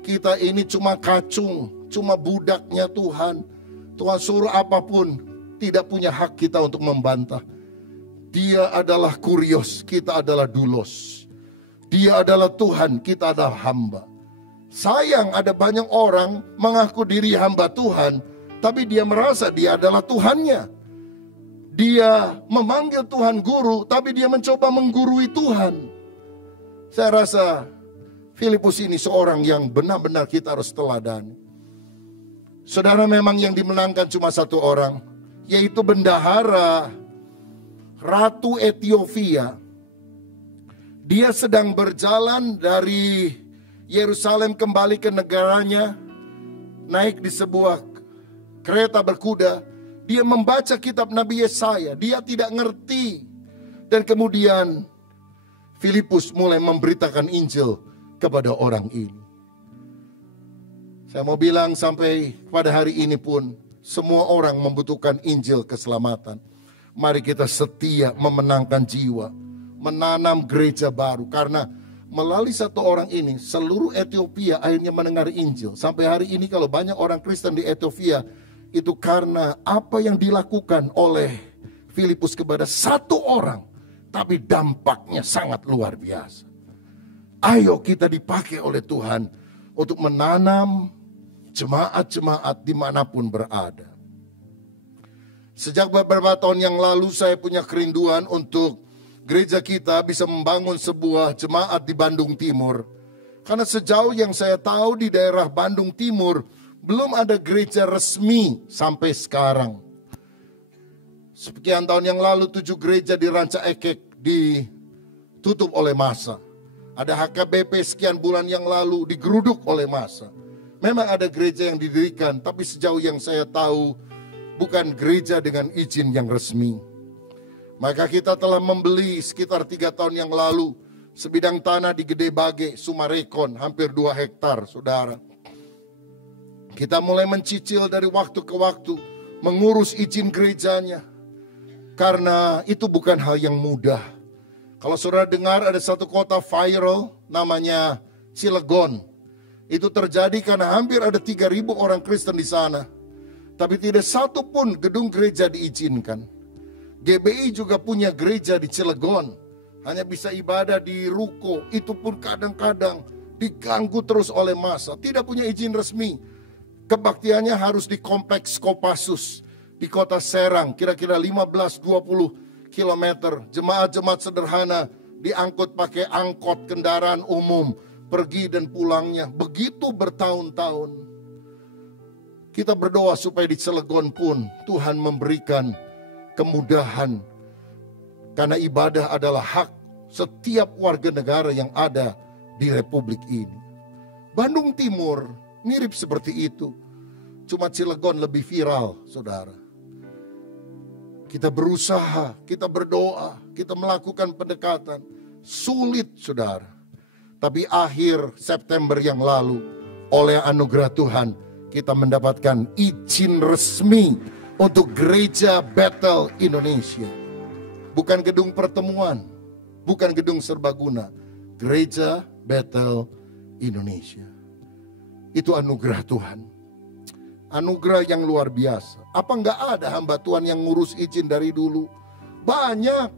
Kita ini cuma kacung, cuma budaknya Tuhan. Tuhan suruh apapun, tidak punya hak kita untuk membantah. Dia adalah kurios, kita adalah dulos. Dia adalah Tuhan, kita adalah hamba. Sayang ada banyak orang mengaku diri hamba Tuhan, tapi dia merasa dia adalah Tuhannya. Dia memanggil Tuhan guru, tapi dia mencoba menggurui Tuhan. Saya rasa Filipus ini seorang yang benar-benar kita harus teladani. Saudara, memang yang dimenangkan cuma satu orang, yaitu bendahara Ratu Ethiopia. Dia sedang berjalan dari Yerusalem kembali ke negaranya, naik di sebuah kereta berkuda. Dia membaca kitab Nabi Yesaya, dia tidak ngerti. Dan kemudian Filipus mulai memberitakan Injil kepada orang ini. Saya mau bilang sampai pada hari ini pun semua orang membutuhkan Injil keselamatan. Mari kita setia memenangkan jiwa, menanam gereja baru. Karena melalui satu orang ini seluruh Ethiopia akhirnya mendengar Injil. Sampai hari ini kalau banyak orang Kristen di Ethiopia, itu karena apa yang dilakukan oleh Filipus kepada satu orang. Tapi dampaknya sangat luar biasa. Ayo kita dipakai oleh Tuhan untuk menanam jemaat-jemaat dimanapun berada. Sejak beberapa tahun yang lalu saya punya kerinduan untuk gereja kita bisa membangun sebuah jemaat di Bandung Timur. Karena sejauh yang saya tahu di daerah Bandung Timur belum ada gereja resmi sampai sekarang. Sekian tahun yang lalu 7 gereja di Ranca Ekek ditutup oleh massa. Ada HKBP sekian bulan yang lalu digeruduk oleh massa. Memang ada gereja yang didirikan, tapi sejauh yang saya tahu bukan gereja dengan izin yang resmi. Maka kita telah membeli sekitar 3 tahun yang lalu sebidang tanah di Gede Bage, Sumarekon, hampir 2 hektar, saudara. Kita mulai mencicil dari waktu ke waktu, mengurus izin gerejanya. Karena itu bukan hal yang mudah. Kalau saudara dengar ada satu kota viral namanya Cilegon. Itu terjadi karena hampir ada 3.000 orang Kristen di sana. Tapi tidak satu pun gedung gereja diizinkan. GBI juga punya gereja di Cilegon. Hanya bisa ibadah di ruko. Itu pun kadang-kadang diganggu terus oleh massa. Tidak punya izin resmi. Kebaktiannya harus di kompleks Kopassus. Di kota Serang. Kira-kira 15-20 kilometer. Jemaat-jemaat sederhana diangkut pakai angkot kendaraan umum. Pergi dan pulangnya begitu bertahun-tahun. Kita berdoa supaya di Cilegon pun Tuhan memberikan kemudahan. Karena ibadah adalah hak setiap warga negara yang ada di Republik ini. Bandung Timur mirip seperti itu. Cuma Cilegon lebih viral, saudara. Kita berusaha, kita berdoa, kita melakukan pendekatan. Sulit, saudara. Tapi akhir September yang lalu, oleh anugerah Tuhan, kita mendapatkan izin resmi untuk Gereja Bethel Indonesia. Bukan gedung pertemuan, bukan gedung serbaguna. Gereja Bethel Indonesia. Itu anugerah Tuhan. Anugerah yang luar biasa. Apa enggak ada hamba Tuhan yang ngurus izin dari dulu? Banyak.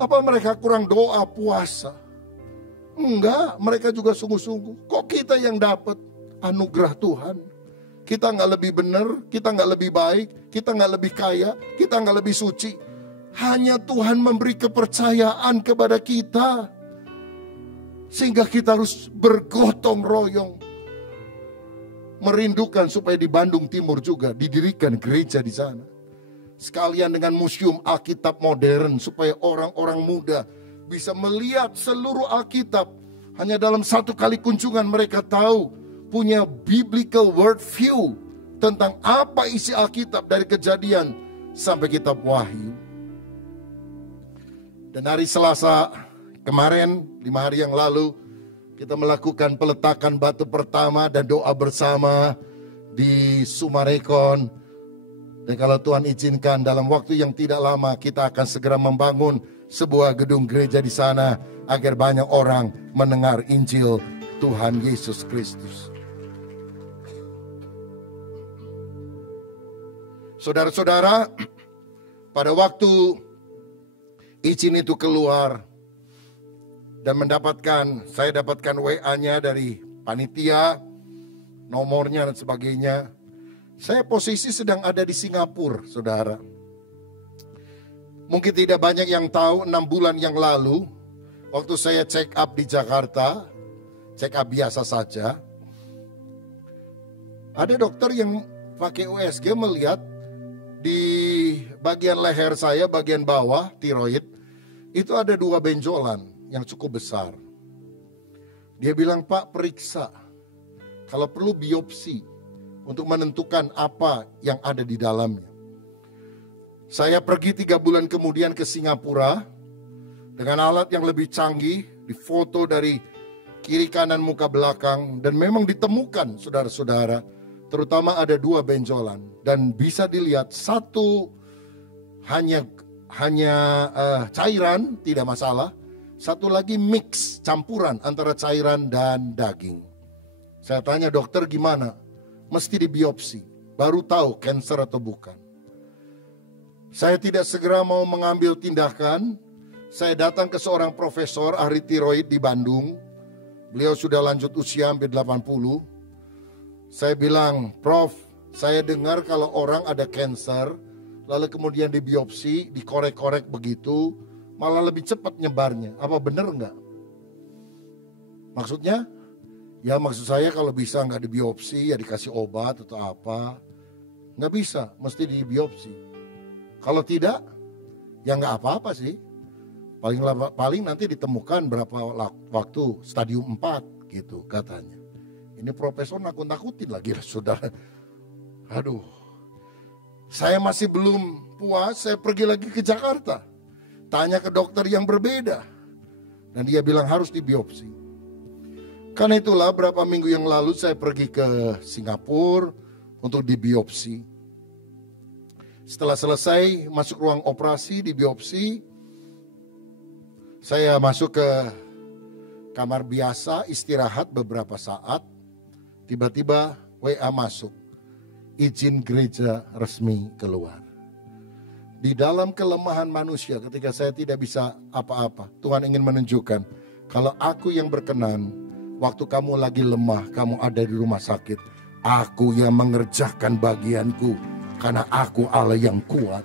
Apa mereka kurang doa puasa? Enggak, mereka juga sungguh-sungguh. Kok kita yang dapat anugerah Tuhan? Kita enggak lebih benar, kita enggak lebih baik, kita enggak lebih kaya, kita enggak lebih suci. Hanya Tuhan memberi kepercayaan kepada kita. Sehingga kita harus bergotong royong. Merindukan supaya di Bandung Timur juga didirikan gereja di sana. Sekalian dengan museum Alkitab modern supaya orang-orang muda bisa melihat seluruh Alkitab. Hanya dalam satu kali kunjungan mereka tahu, punya biblical worldview tentang apa isi Alkitab dari Kejadian sampai kitab Wahyu. Dan hari Selasa kemarin, 5 hari yang lalu, kita melakukan peletakan batu pertama dan doa bersama di Sumarekon. Dan kalau Tuhan izinkan dalam waktu yang tidak lama kita akan segera membangun sebuah gedung gereja di sana agar banyak orang mendengar Injil Tuhan Yesus Kristus. Saudara-saudara, pada waktu izin itu keluar dan saya dapatkan WA-nya dari panitia, nomornya dan sebagainya. Saya posisi sedang ada di Singapura, saudara. Mungkin tidak banyak yang tahu, 6 bulan yang lalu, waktu saya check up di Jakarta, check up biasa saja, ada dokter yang pakai USG melihat di bagian leher saya, bagian bawah, tiroid, itu ada 2 benjolan yang cukup besar. Dia bilang, Pak, periksa. Kalau perlu biopsi untuk menentukan apa yang ada di dalamnya. Saya pergi 3 bulan kemudian ke Singapura dengan alat yang lebih canggih, difoto dari kiri kanan muka belakang, dan memang ditemukan, saudara-saudara, terutama ada 2 benjolan, dan bisa dilihat satu hanya cairan, tidak masalah, satu lagi mix, campuran antara cairan dan daging. Saya tanya dokter gimana? Mesti dibiopsi, baru tahu kanker atau bukan. Saya tidak segera mau mengambil tindakan. Saya datang ke seorang profesor ahli tiroid di Bandung. Beliau sudah lanjut usia hampir 80. Saya bilang, Prof, saya dengar kalau orang ada kanker, lalu kemudian dibiopsi, dikorek-korek begitu, malah lebih cepat nyebarnya. Apa benar enggak? Maksudnya? Ya maksud saya kalau bisa nggak dibiopsi, ya dikasih obat atau apa. Nggak bisa, mesti dibiopsi. Kalau tidak, ya nggak apa-apa sih. Paling nanti ditemukan berapa waktu, stadium 4 gitu katanya. Ini profesor nakut-nakutin lagi saudara. Aduh, saya masih belum puas, saya pergi lagi ke Jakarta. Tanya ke dokter yang berbeda. Dan dia bilang harus dibiopsi. Karena itulah berapa minggu yang lalu saya pergi ke Singapura untuk dibiopsi. Setelah selesai masuk ruang operasi, dibiopsi. Saya masuk ke kamar biasa, istirahat beberapa saat. Tiba-tiba WA masuk. Izin gereja resmi keluar. Di dalam kelemahan manusia ketika saya tidak bisa apa-apa, Tuhan ingin menunjukkan kalau aku yang berkenan, waktu kamu lagi lemah, kamu ada di rumah sakit, aku yang mengerjakan bagianku karena aku Allah yang kuat.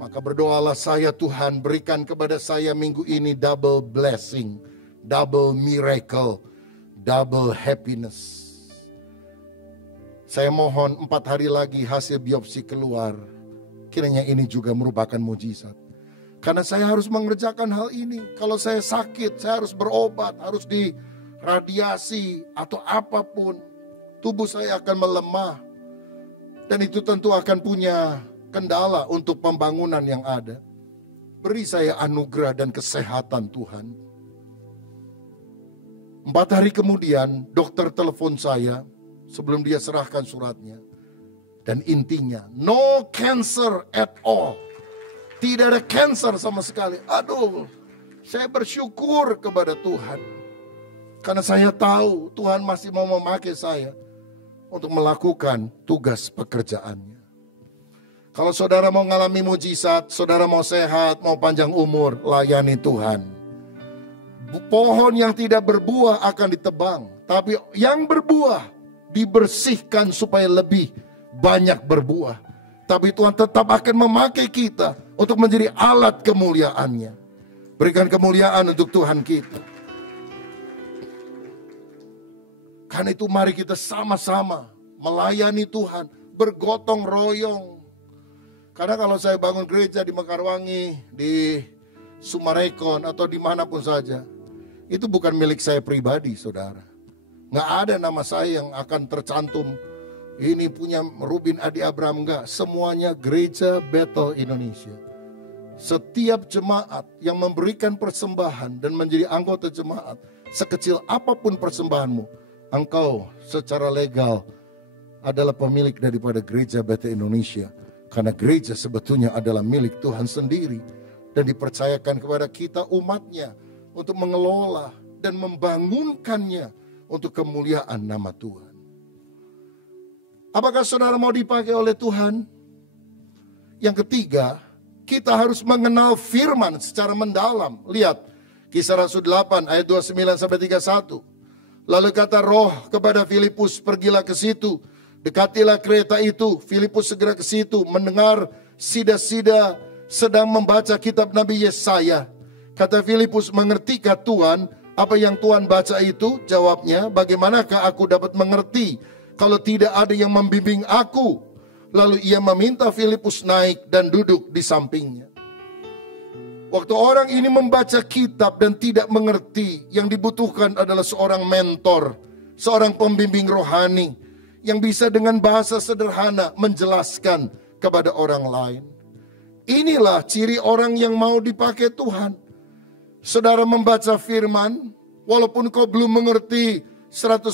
Maka berdoalah saya, Tuhan berikan kepada saya minggu ini double blessing, double miracle, double happiness. Saya mohon 4 hari lagi hasil biopsi keluar. Kiranya ini juga merupakan mujizat. Karena saya harus mengerjakan hal ini. Kalau saya sakit, saya harus berobat, harus diradiasi atau apapun. Tubuh saya akan melemah. Dan itu tentu akan punya kendala untuk pembangunan yang ada. Beri saya anugerah dan kesehatan Tuhan. 4 hari kemudian dokter telepon saya sebelum dia serahkan suratnya. Dan intinya, no cancer at all. Tidak ada cancer sama sekali. Aduh, saya bersyukur kepada Tuhan. Karena saya tahu Tuhan masih mau memakai saya untuk melakukan tugas pekerjaannya. Kalau saudara mau mengalami mujizat, saudara mau sehat, mau panjang umur, layani Tuhan. Pohon yang tidak berbuah akan ditebang. Tapi yang berbuah dibersihkan supaya lebih banyak berbuah. Tapi Tuhan tetap akan memakai kita untuk menjadi alat kemuliaan-Nya. Berikan kemuliaan untuk Tuhan kita. Karena itu mari kita sama-sama melayani Tuhan, bergotong royong. Karena kalau saya bangun gereja di Mekarwangi, di Sumarekon atau dimanapun saja, itu bukan milik saya pribadi, saudara. Nggak ada nama saya yang akan tercantum. Ini punya Rubin Adi Abraham, enggak. Semuanya Gereja Bethel Indonesia. Setiap jemaat yang memberikan persembahan dan menjadi anggota jemaat, sekecil apapun persembahanmu, engkau secara legal adalah pemilik daripada Gereja Bethel Indonesia. Karena gereja sebetulnya adalah milik Tuhan sendiri. Dan dipercayakan kepada kita umatnya untuk mengelola dan membangunkannya untuk kemuliaan nama Tuhan. Apakah saudara mau dipakai oleh Tuhan? Yang ketiga, kita harus mengenal firman secara mendalam. Lihat, Kisah Rasul 8 ayat 29-31. Lalu kata roh kepada Filipus, pergilah ke situ. Dekatilah kereta itu. Filipus segera ke situ, mendengar sida-sida sedang membaca kitab Nabi Yesaya. Kata Filipus, mengertikah Tuhan apa yang Tuhan baca itu? Jawabnya, bagaimanakah aku dapat mengerti kalau tidak ada yang membimbing aku? Lalu ia meminta Filipus naik dan duduk di sampingnya. Waktu orang ini membaca kitab dan tidak mengerti, yang dibutuhkan adalah seorang mentor, seorang pembimbing rohani yang bisa dengan bahasa sederhana menjelaskan kepada orang lain. Inilah ciri orang yang mau dipakai Tuhan. Saudara membaca firman, walaupun kau belum mengerti 100%,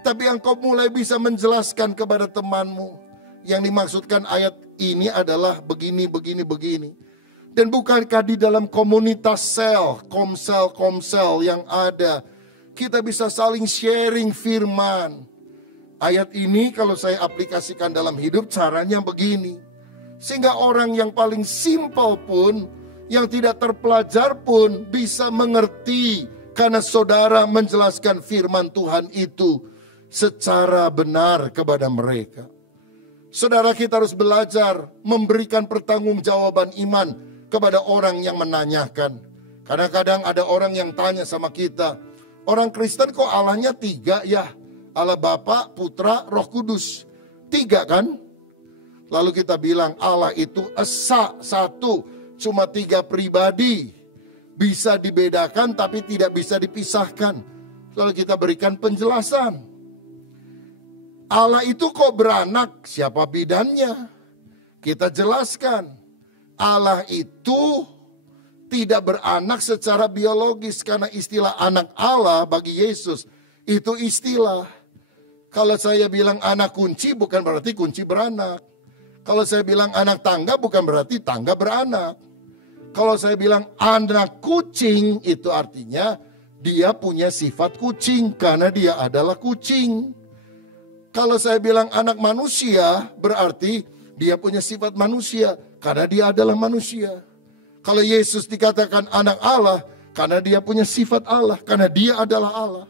tapi engkau mulai bisa menjelaskan kepada temanmu. Yang dimaksudkan ayat ini adalah begini, begini, begini. Dan bukankah di dalam komunitas sel, komsel yang ada, kita bisa saling sharing firman. Ayat ini kalau saya aplikasikan dalam hidup caranya begini. Sehingga orang yang paling simple pun, yang tidak terpelajar pun bisa mengerti. Karena saudara menjelaskan firman Tuhan itu secara benar kepada mereka. Saudara, kita harus belajar memberikan pertanggungjawaban iman kepada orang yang menanyakan. Kadang-kadang ada orang yang tanya sama kita, orang Kristen kok Allahnya 3 ya? Allah Bapa, Putra, Roh Kudus. 3 kan? Lalu kita bilang Allah itu esa, 1, cuma 3 pribadi. Bisa dibedakan tapi tidak bisa dipisahkan. Lalu kita berikan penjelasan. Allah itu kok beranak? Siapa bidannya? Kita jelaskan. Allah itu tidak beranak secara biologis, karena istilah anak Allah bagi Yesus itu istilah. Kalau saya bilang anak kunci bukan berarti kunci beranak. Kalau saya bilang anak tangga bukan berarti tangga beranak. Kalau saya bilang anak kucing itu artinya dia punya sifat kucing karena dia adalah kucing. Kalau saya bilang anak manusia berarti dia punya sifat manusia karena dia adalah manusia. Kalau Yesus dikatakan anak Allah karena dia punya sifat Allah, karena dia adalah Allah.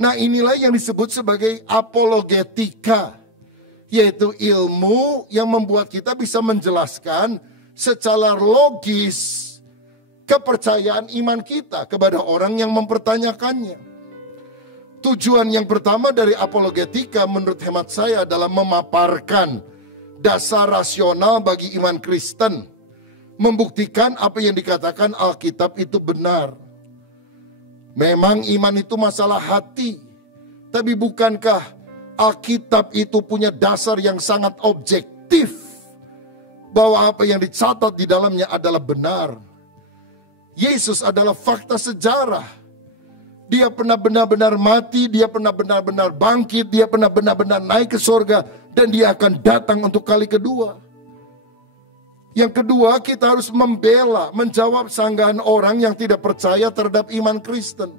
Nah, inilah yang disebut sebagai apologetika, yaitu ilmu yang membuat kita bisa menjelaskan secara logis kepercayaan iman kita kepada orang yang mempertanyakannya. Tujuan yang pertama dari apologetika menurut hemat saya adalah memaparkan dasar rasional bagi iman Kristen. Membuktikan apa yang dikatakan Alkitab itu benar. Memang iman itu masalah hati. Tapi bukankah Alkitab itu punya dasar yang sangat objektif? Bahwa apa yang dicatat di dalamnya adalah benar. Yesus adalah fakta sejarah. Dia pernah benar-benar mati, dia pernah benar-benar bangkit, dia pernah benar-benar naik ke surga, dan dia akan datang untuk kali kedua. Yang kedua, kita harus membela, menjawab sanggahan orang yang tidak percaya terhadap iman Kristen.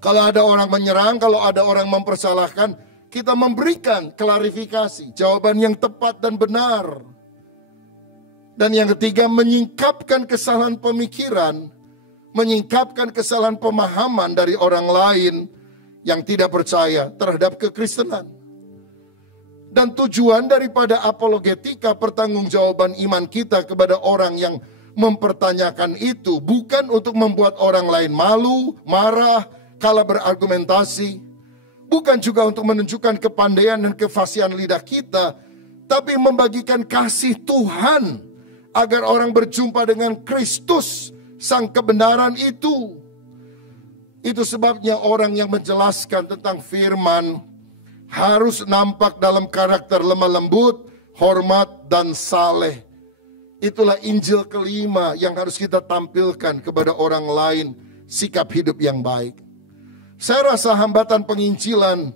Kalau ada orang menyerang, kalau ada orang mempersalahkan, kita memberikan klarifikasi, jawaban yang tepat dan benar. Dan yang ketiga, menyingkapkan kesalahan pemikiran, menyingkapkan kesalahan pemahaman dari orang lain yang tidak percaya terhadap kekristenan. Dan tujuan daripada apologetika, pertanggungjawaban iman kita kepada orang yang mempertanyakan itu bukan untuk membuat orang lain malu, marah, kala berargumentasi. Bukan juga untuk menunjukkan kepandaian dan kefasihan lidah kita, tapi membagikan kasih Tuhan agar orang berjumpa dengan Kristus, sang kebenaran itu. Itu sebabnya orang yang menjelaskan tentang firman harus nampak dalam karakter lemah lembut, hormat, dan saleh. Itulah Injil kelima yang harus kita tampilkan kepada orang lain, sikap hidup yang baik. Saya rasa hambatan penginjilan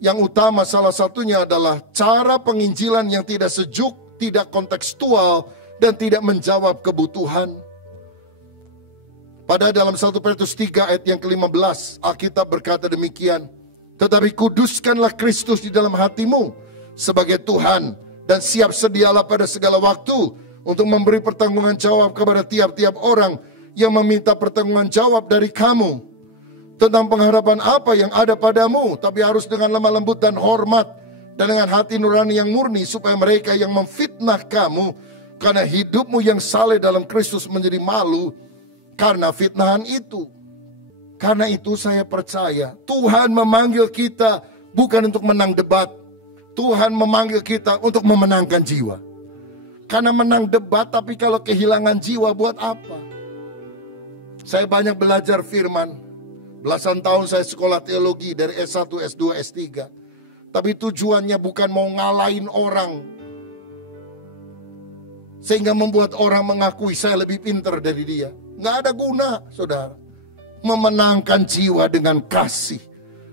yang utama salah satunya adalah cara penginjilan yang tidak sejuk, tidak kontekstual, dan tidak menjawab kebutuhan. Pada dalam 1 Petrus 3 ayat yang ke-15, Alkitab berkata demikian, tetapi kuduskanlah Kristus di dalam hatimu sebagai Tuhan, dan siap sedialah pada segala waktu untuk memberi pertanggungan jawab kepada tiap-tiap orang yang meminta pertanggungan jawab dari kamu. tentang pengharapan apa yang ada padamu, tapi harus dengan lemah lembut dan hormat, dan dengan hati nurani yang murni, supaya mereka yang memfitnah kamu karena hidupmu yang saleh dalam Kristus menjadi malu karena fitnahan itu. Karena itu saya percaya Tuhan memanggil kita bukan untuk menang debat. Tuhan memanggil kita untuk memenangkan jiwa. Karena menang debat tapi kalau kehilangan jiwa buat apa? Saya banyak belajar firman. Belasan tahun saya sekolah teologi dari S1, S2, S3. Tapi tujuannya bukan mau ngalahin orang. Sehingga membuat orang mengakui saya lebih pintar dari dia. Nggak ada guna, saudara. Memenangkan jiwa dengan kasih.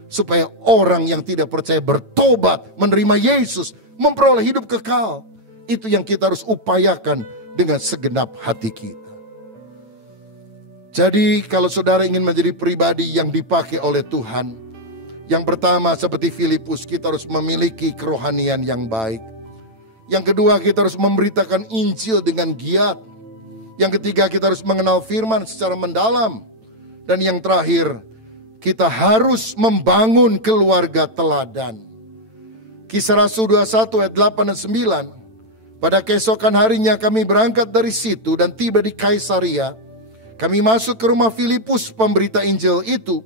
Supaya orang yang tidak percaya bertobat, menerima Yesus, memperoleh hidup kekal. Itu yang kita harus upayakan dengan segenap hati kita. Jadi kalau saudara ingin menjadi pribadi yang dipakai oleh Tuhan, yang pertama seperti Filipus, kita harus memiliki kerohanian yang baik. Yang kedua, kita harus memberitakan Injil dengan giat. Yang ketiga, kita harus mengenal firman secara mendalam. Dan yang terakhir, kita harus membangun keluarga teladan. Kisah Rasul 21 ayat 8 dan 9. Pada keesokan harinya kami berangkat dari situ dan tiba di Kaisaria. Kami masuk ke rumah Filipus pemberita Injil itu,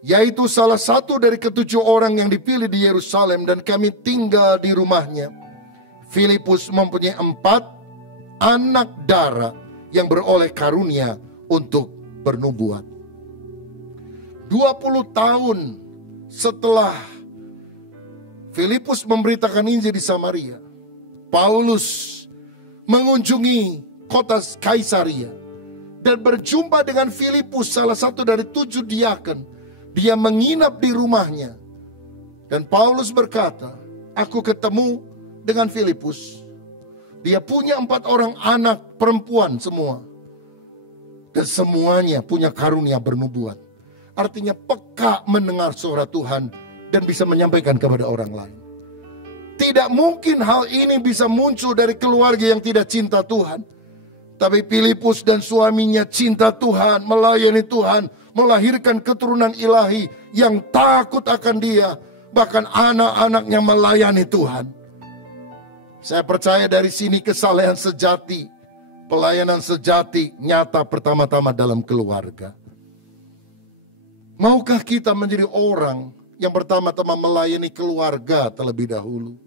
yaitu salah satu dari ke-7 orang yang dipilih di Yerusalem, dan kami tinggal di rumahnya. Filipus mempunyai 4 anak darah yang beroleh karunia untuk bernubuat. 20 tahun setelah Filipus memberitakan Injil di Samaria, Paulus mengunjungi kota Kaisaria dan berjumpa dengan Filipus, salah satu dari 7 diaken. Dia menginap di rumahnya. Dan Paulus berkata, aku ketemu dengan Filipus. Dia punya 4 orang anak perempuan semua. Dan semuanya punya karunia bernubuat. Artinya peka mendengar suara Tuhan dan bisa menyampaikan kepada orang lain. Tidak mungkin hal ini bisa muncul dari keluarga yang tidak cinta Tuhan. Tapi Filipus dan suaminya cinta Tuhan, melayani Tuhan, melahirkan keturunan ilahi yang takut akan Dia. Bahkan anak-anaknya melayani Tuhan. Saya percaya dari sini kesalehan sejati, pelayanan sejati nyata pertama-tama dalam keluarga. Maukah kita menjadi orang yang pertama-tama melayani keluarga terlebih dahulu,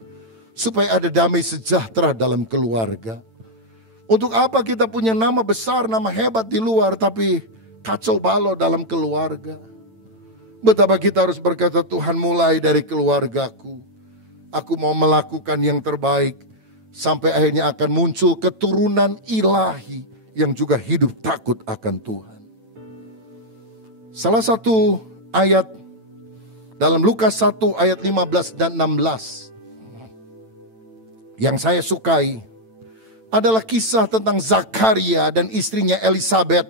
supaya ada damai sejahtera dalam keluarga? Untuk apa kita punya nama besar, nama hebat di luar, tapi kacau balau dalam keluarga? Betapa kita harus berkata, Tuhan, mulai dari keluargaku. Aku mau melakukan yang terbaik, sampai akhirnya akan muncul keturunan ilahi yang juga hidup takut akan Tuhan. Salah satu ayat dalam Lukas 1 ayat 15 dan 16 yang saya sukai adalah kisah tentang Zakaria dan istrinya Elisabeth,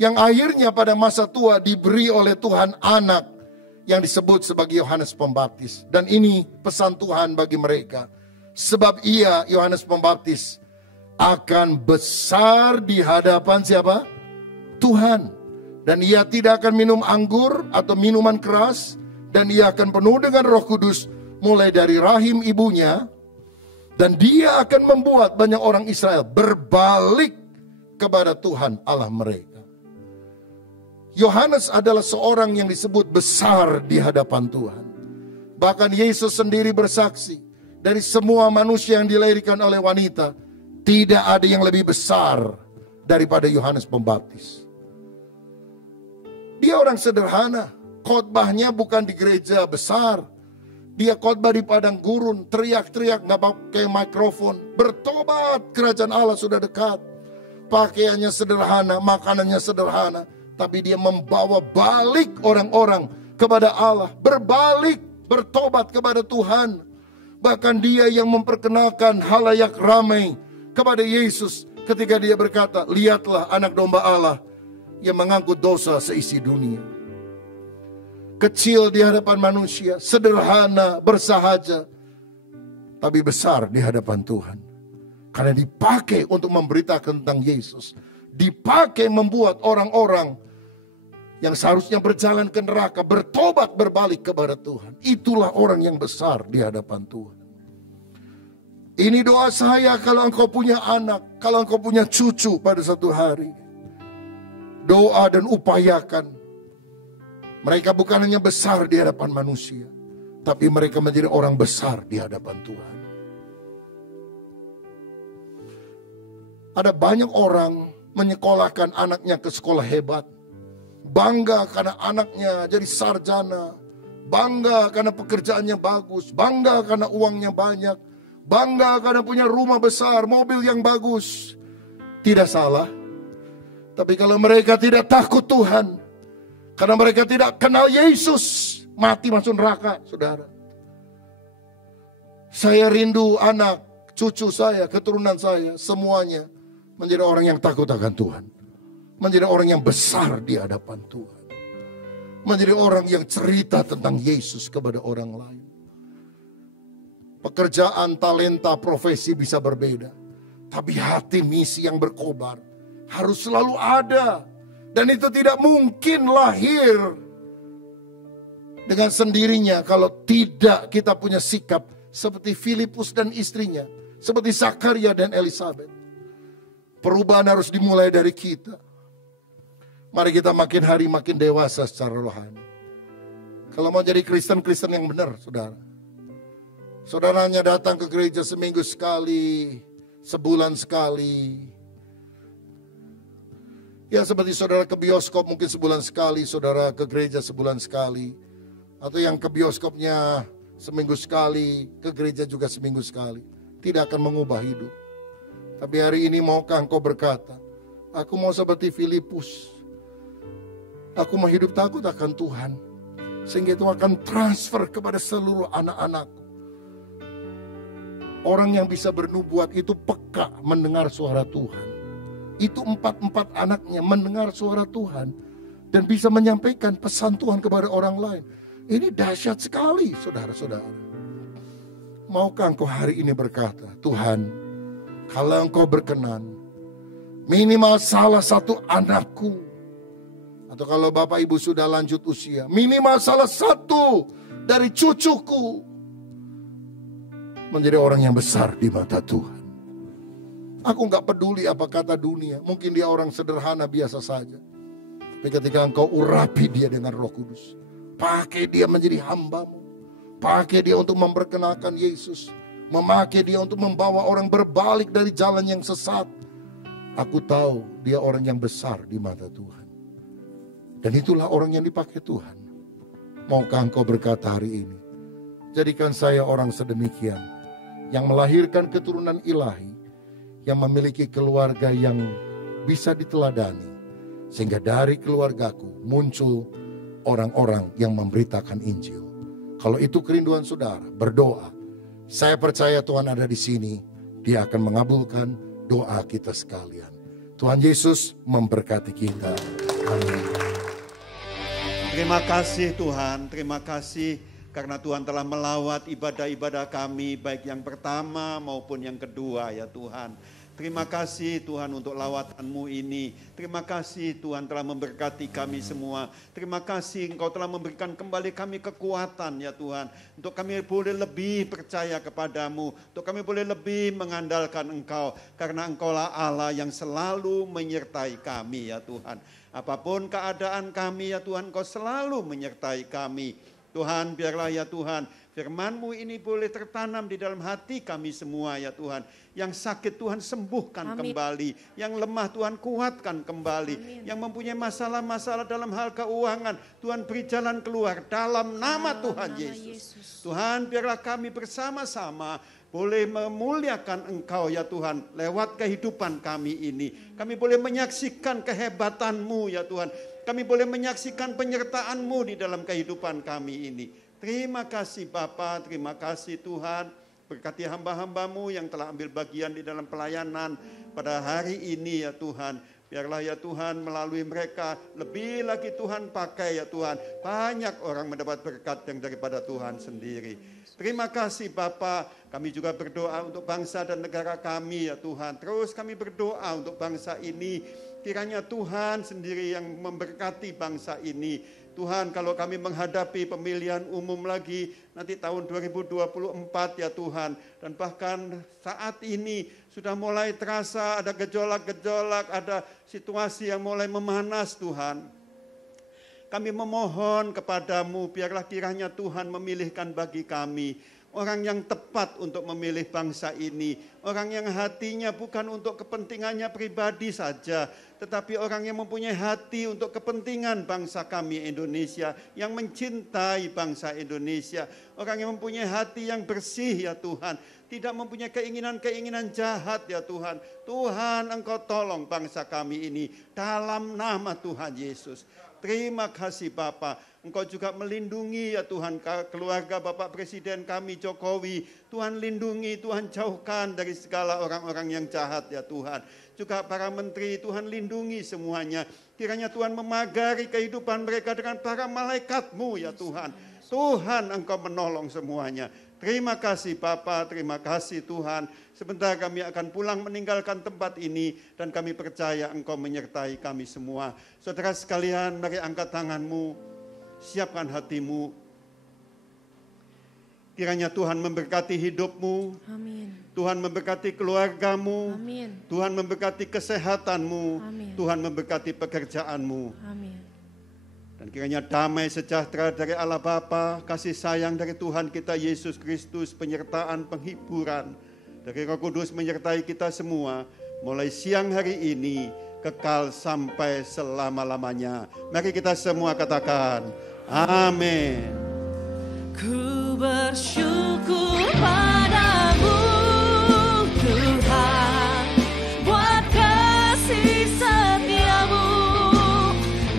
yang akhirnya pada masa tua diberi oleh Tuhan anak yang disebut sebagai Yohanes Pembaptis. Dan ini pesan Tuhan bagi mereka. Sebab ia, Yohanes Pembaptis, akan besar di hadapan siapa? Tuhan. Dan ia tidak akan minum anggur atau minuman keras. Dan ia akan penuh dengan Roh Kudus mulai dari rahim ibunya. Dan dia akan membuat banyak orang Israel berbalik kepada Tuhan Allah mereka. Yohanes adalah seorang yang disebut besar di hadapan Tuhan. Bahkan Yesus sendiri bersaksi, dari semua manusia yang dilahirkan oleh wanita, tidak ada yang lebih besar daripada Yohanes Pembaptis. Dia orang sederhana, khotbahnya bukan di gereja besar. Dia khotbah di padang gurun, teriak-teriak, nggak pakai mikrofon. Bertobat, kerajaan Allah sudah dekat. Pakaiannya sederhana, makanannya sederhana. Tapi dia membawa balik orang-orang kepada Allah. Berbalik, bertobat kepada Tuhan. Bahkan dia yang memperkenalkan halayak ramai kepada Yesus. Ketika dia berkata, lihatlah anak domba Allah yang mengangkut dosa seisi dunia. Kecil di hadapan manusia, sederhana, bersahaja, tapi besar di hadapan Tuhan. Karena dipakai untuk memberitakan tentang Yesus. dipakai membuat orang-orang yang seharusnya berjalan ke neraka bertobat berbalik kepada Tuhan. Itulah orang yang besar di hadapan Tuhan. Ini doa saya kalau engkau punya anak, kalau engkau punya cucu pada satu hari. Doa dan upayakan. Mereka bukan hanya besar di hadapan manusia, tapi mereka menjadi orang besar di hadapan Tuhan. Ada banyak orang menyekolahkan anaknya ke sekolah hebat. Bangga karena anaknya jadi sarjana. Bangga karena pekerjaannya bagus. Bangga karena uangnya banyak. Bangga karena punya rumah besar, mobil yang bagus. Tidak salah. Tapi kalau mereka tidak takut Tuhan, karena mereka tidak kenal Yesus, mati masuk neraka, saudara. Saya rindu anak, cucu saya, keturunan saya, semuanya menjadi orang yang takut akan Tuhan. Menjadi orang yang besar di hadapan Tuhan. Menjadi orang yang cerita tentang Yesus kepada orang lain. Pekerjaan, talenta, profesi bisa berbeda. Tapi hati misi yang berkobar harus selalu ada. Dan itu tidak mungkin lahir dengan sendirinya kalau tidak kita punya sikap seperti Filipus dan istrinya. Seperti Zakaria dan Elisabet. Perubahan harus dimulai dari kita. Mari kita makin hari makin dewasa secara rohani. Kalau mau jadi Kristen-Kristen yang benar, saudara. Saudara hanya datang ke gereja seminggu sekali, sebulan sekali. Ya seperti saudara ke bioskop mungkin sebulan sekali, saudara ke gereja sebulan sekali. Atau yang ke bioskopnya seminggu sekali, ke gereja juga seminggu sekali. Tidak akan mengubah hidup. Tapi hari ini maukah engkau berkata, aku mau seperti Filipus. Aku mau hidup takut akan Tuhan. Sehingga itu akan transfer kepada seluruh anak-anakku. Orang yang bisa bernubuat itu peka mendengar suara Tuhan. Itu 4 anaknya mendengar suara Tuhan. Dan bisa menyampaikan pesan Tuhan kepada orang lain. Ini dahsyat sekali saudara-saudara. Maukah engkau hari ini berkata, Tuhan, kalau engkau berkenan, minimal salah satu anakku, atau kalau bapak ibu sudah lanjut usia, minimal salah satu dari cucuku menjadi orang yang besar di mata Tuhan. Aku gak peduli apa kata dunia. Mungkin dia orang sederhana biasa saja. Tapi ketika engkau urapi dia dengan Roh Kudus, pakai dia menjadi hambamu, pakai dia untuk memperkenalkan Yesus, memakai dia untuk membawa orang berbalik dari jalan yang sesat. Aku tahu dia orang yang besar di mata Tuhan. Dan itulah orang yang dipakai Tuhan. Maukah engkau berkata hari ini, jadikan saya orang sedemikian, yang melahirkan keturunan ilahi, yang memiliki keluarga yang bisa diteladani, sehingga dari keluargaku muncul orang-orang yang memberitakan Injil. Kalau itu kerinduan saudara, berdoa. Saya percaya Tuhan ada di sini, Dia akan mengabulkan doa kita sekalian. Tuhan Yesus memberkati kita. Amin. Terima kasih Tuhan, terima kasih karena Tuhan telah melawat ibadah-ibadah kami, baik yang pertama maupun yang kedua ya Tuhan. Terima kasih Tuhan untuk lawatan-Mu ini. Terima kasih Tuhan telah memberkati kami semua. Terima kasih Engkau telah memberikan kembali kami kekuatan ya Tuhan. Untuk kami boleh lebih percaya kepadamu. Untuk kami boleh lebih mengandalkan Engkau. Karena Engkaulah Allah yang selalu menyertai kami ya Tuhan. Apapun keadaan kami ya Tuhan, Engkau selalu menyertai kami. Tuhan, biarlah ya Tuhan, firman-Mu ini boleh tertanam di dalam hati kami semua ya Tuhan. Yang sakit Tuhan sembuhkan Amin. kembali. Yang lemah Tuhan kuatkan kembali. Amin. Yang mempunyai masalah-masalah dalam hal keuangan, Tuhan beri jalan keluar dalam nama Tuhan Yesus. Tuhan, biarlah kami bersama-sama boleh memuliakan Engkau ya Tuhan lewat kehidupan kami ini. Kami boleh menyaksikan kehebatan-Mu ya Tuhan. Kami boleh menyaksikan penyertaan-Mu di dalam kehidupan kami ini. Terima kasih Bapa, terima kasih Tuhan. Berkati hamba-hamba-Mu yang telah ambil bagian di dalam pelayanan pada hari ini ya Tuhan. Biarlah ya Tuhan melalui mereka lebih lagi Tuhan pakai ya Tuhan. Banyak orang mendapat berkat yang daripada Tuhan sendiri. Terima kasih Bapa. Kami juga berdoa untuk bangsa dan negara kami ya Tuhan. Terus kami berdoa untuk bangsa ini. Kiranya Tuhan sendiri yang memberkati bangsa ini. Tuhan, kalau kami menghadapi pemilihan umum lagi nanti tahun 2024 ya Tuhan. Dan bahkan saat ini sudah mulai terasa ada gejolak-gejolak, ada situasi yang mulai memanas Tuhan. Kami memohon kepadamu, biarlah kiranya Tuhan memilihkan bagi kami orang yang tepat untuk memilih bangsa ini. Orang yang hatinya bukan untuk kepentingannya pribadi saja, tetapi orang yang mempunyai hati untuk kepentingan bangsa kami Indonesia, yang mencintai bangsa Indonesia. Orang yang mempunyai hati yang bersih ya Tuhan, tidak mempunyai keinginan-keinginan jahat ya Tuhan. Tuhan, Engkau tolong bangsa kami ini dalam nama Tuhan Yesus. Terima kasih Bapa. Engkau juga melindungi ya Tuhan keluarga Bapak Presiden kami Jokowi. Tuhan lindungi, Tuhan jauhkan dari segala orang-orang yang jahat ya Tuhan. Juga para menteri, Tuhan lindungi semuanya. Kiranya Tuhan memagari kehidupan mereka dengan para malaikat-Mu ya Tuhan. Tuhan, Engkau menolong semuanya. Terima kasih Bapa, terima kasih Tuhan. Sebentar kami akan pulang meninggalkan tempat ini dan kami percaya Engkau menyertai kami semua. Saudara sekalian, mari angkat tanganmu. Siapkan hatimu. Kiranya Tuhan memberkati hidupmu. Amin. Tuhan memberkati keluargamu. Amin. Tuhan memberkati kesehatanmu. Amin. Tuhan memberkati pekerjaanmu. Amin. Dan kiranya damai sejahtera dari Allah Bapa, kasih sayang dari Tuhan kita Yesus Kristus, penyertaan penghiburan dari Roh Kudus menyertai kita semua mulai siang hari ini kekal sampai selama-lamanya. Mari kita semua katakan amin. Ku bersyukur padamu Tuhan, buat kasih setiamu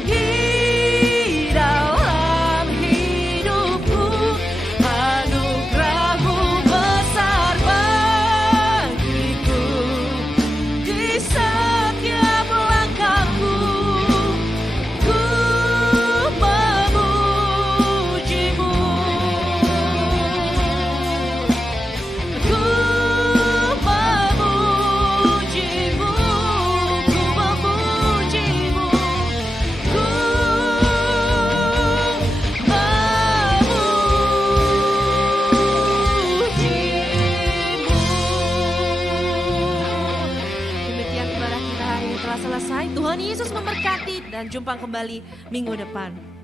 di dalam hidupku. Anugerahmu besar bagiku di setiap langkahku. Ku memujimu, ku memujimu, ku memujimu, ku memujimu. Demikian ibadah kita hari ini telah selesai. Tuhan Yesus memberkati dan jumpa kembali minggu depan.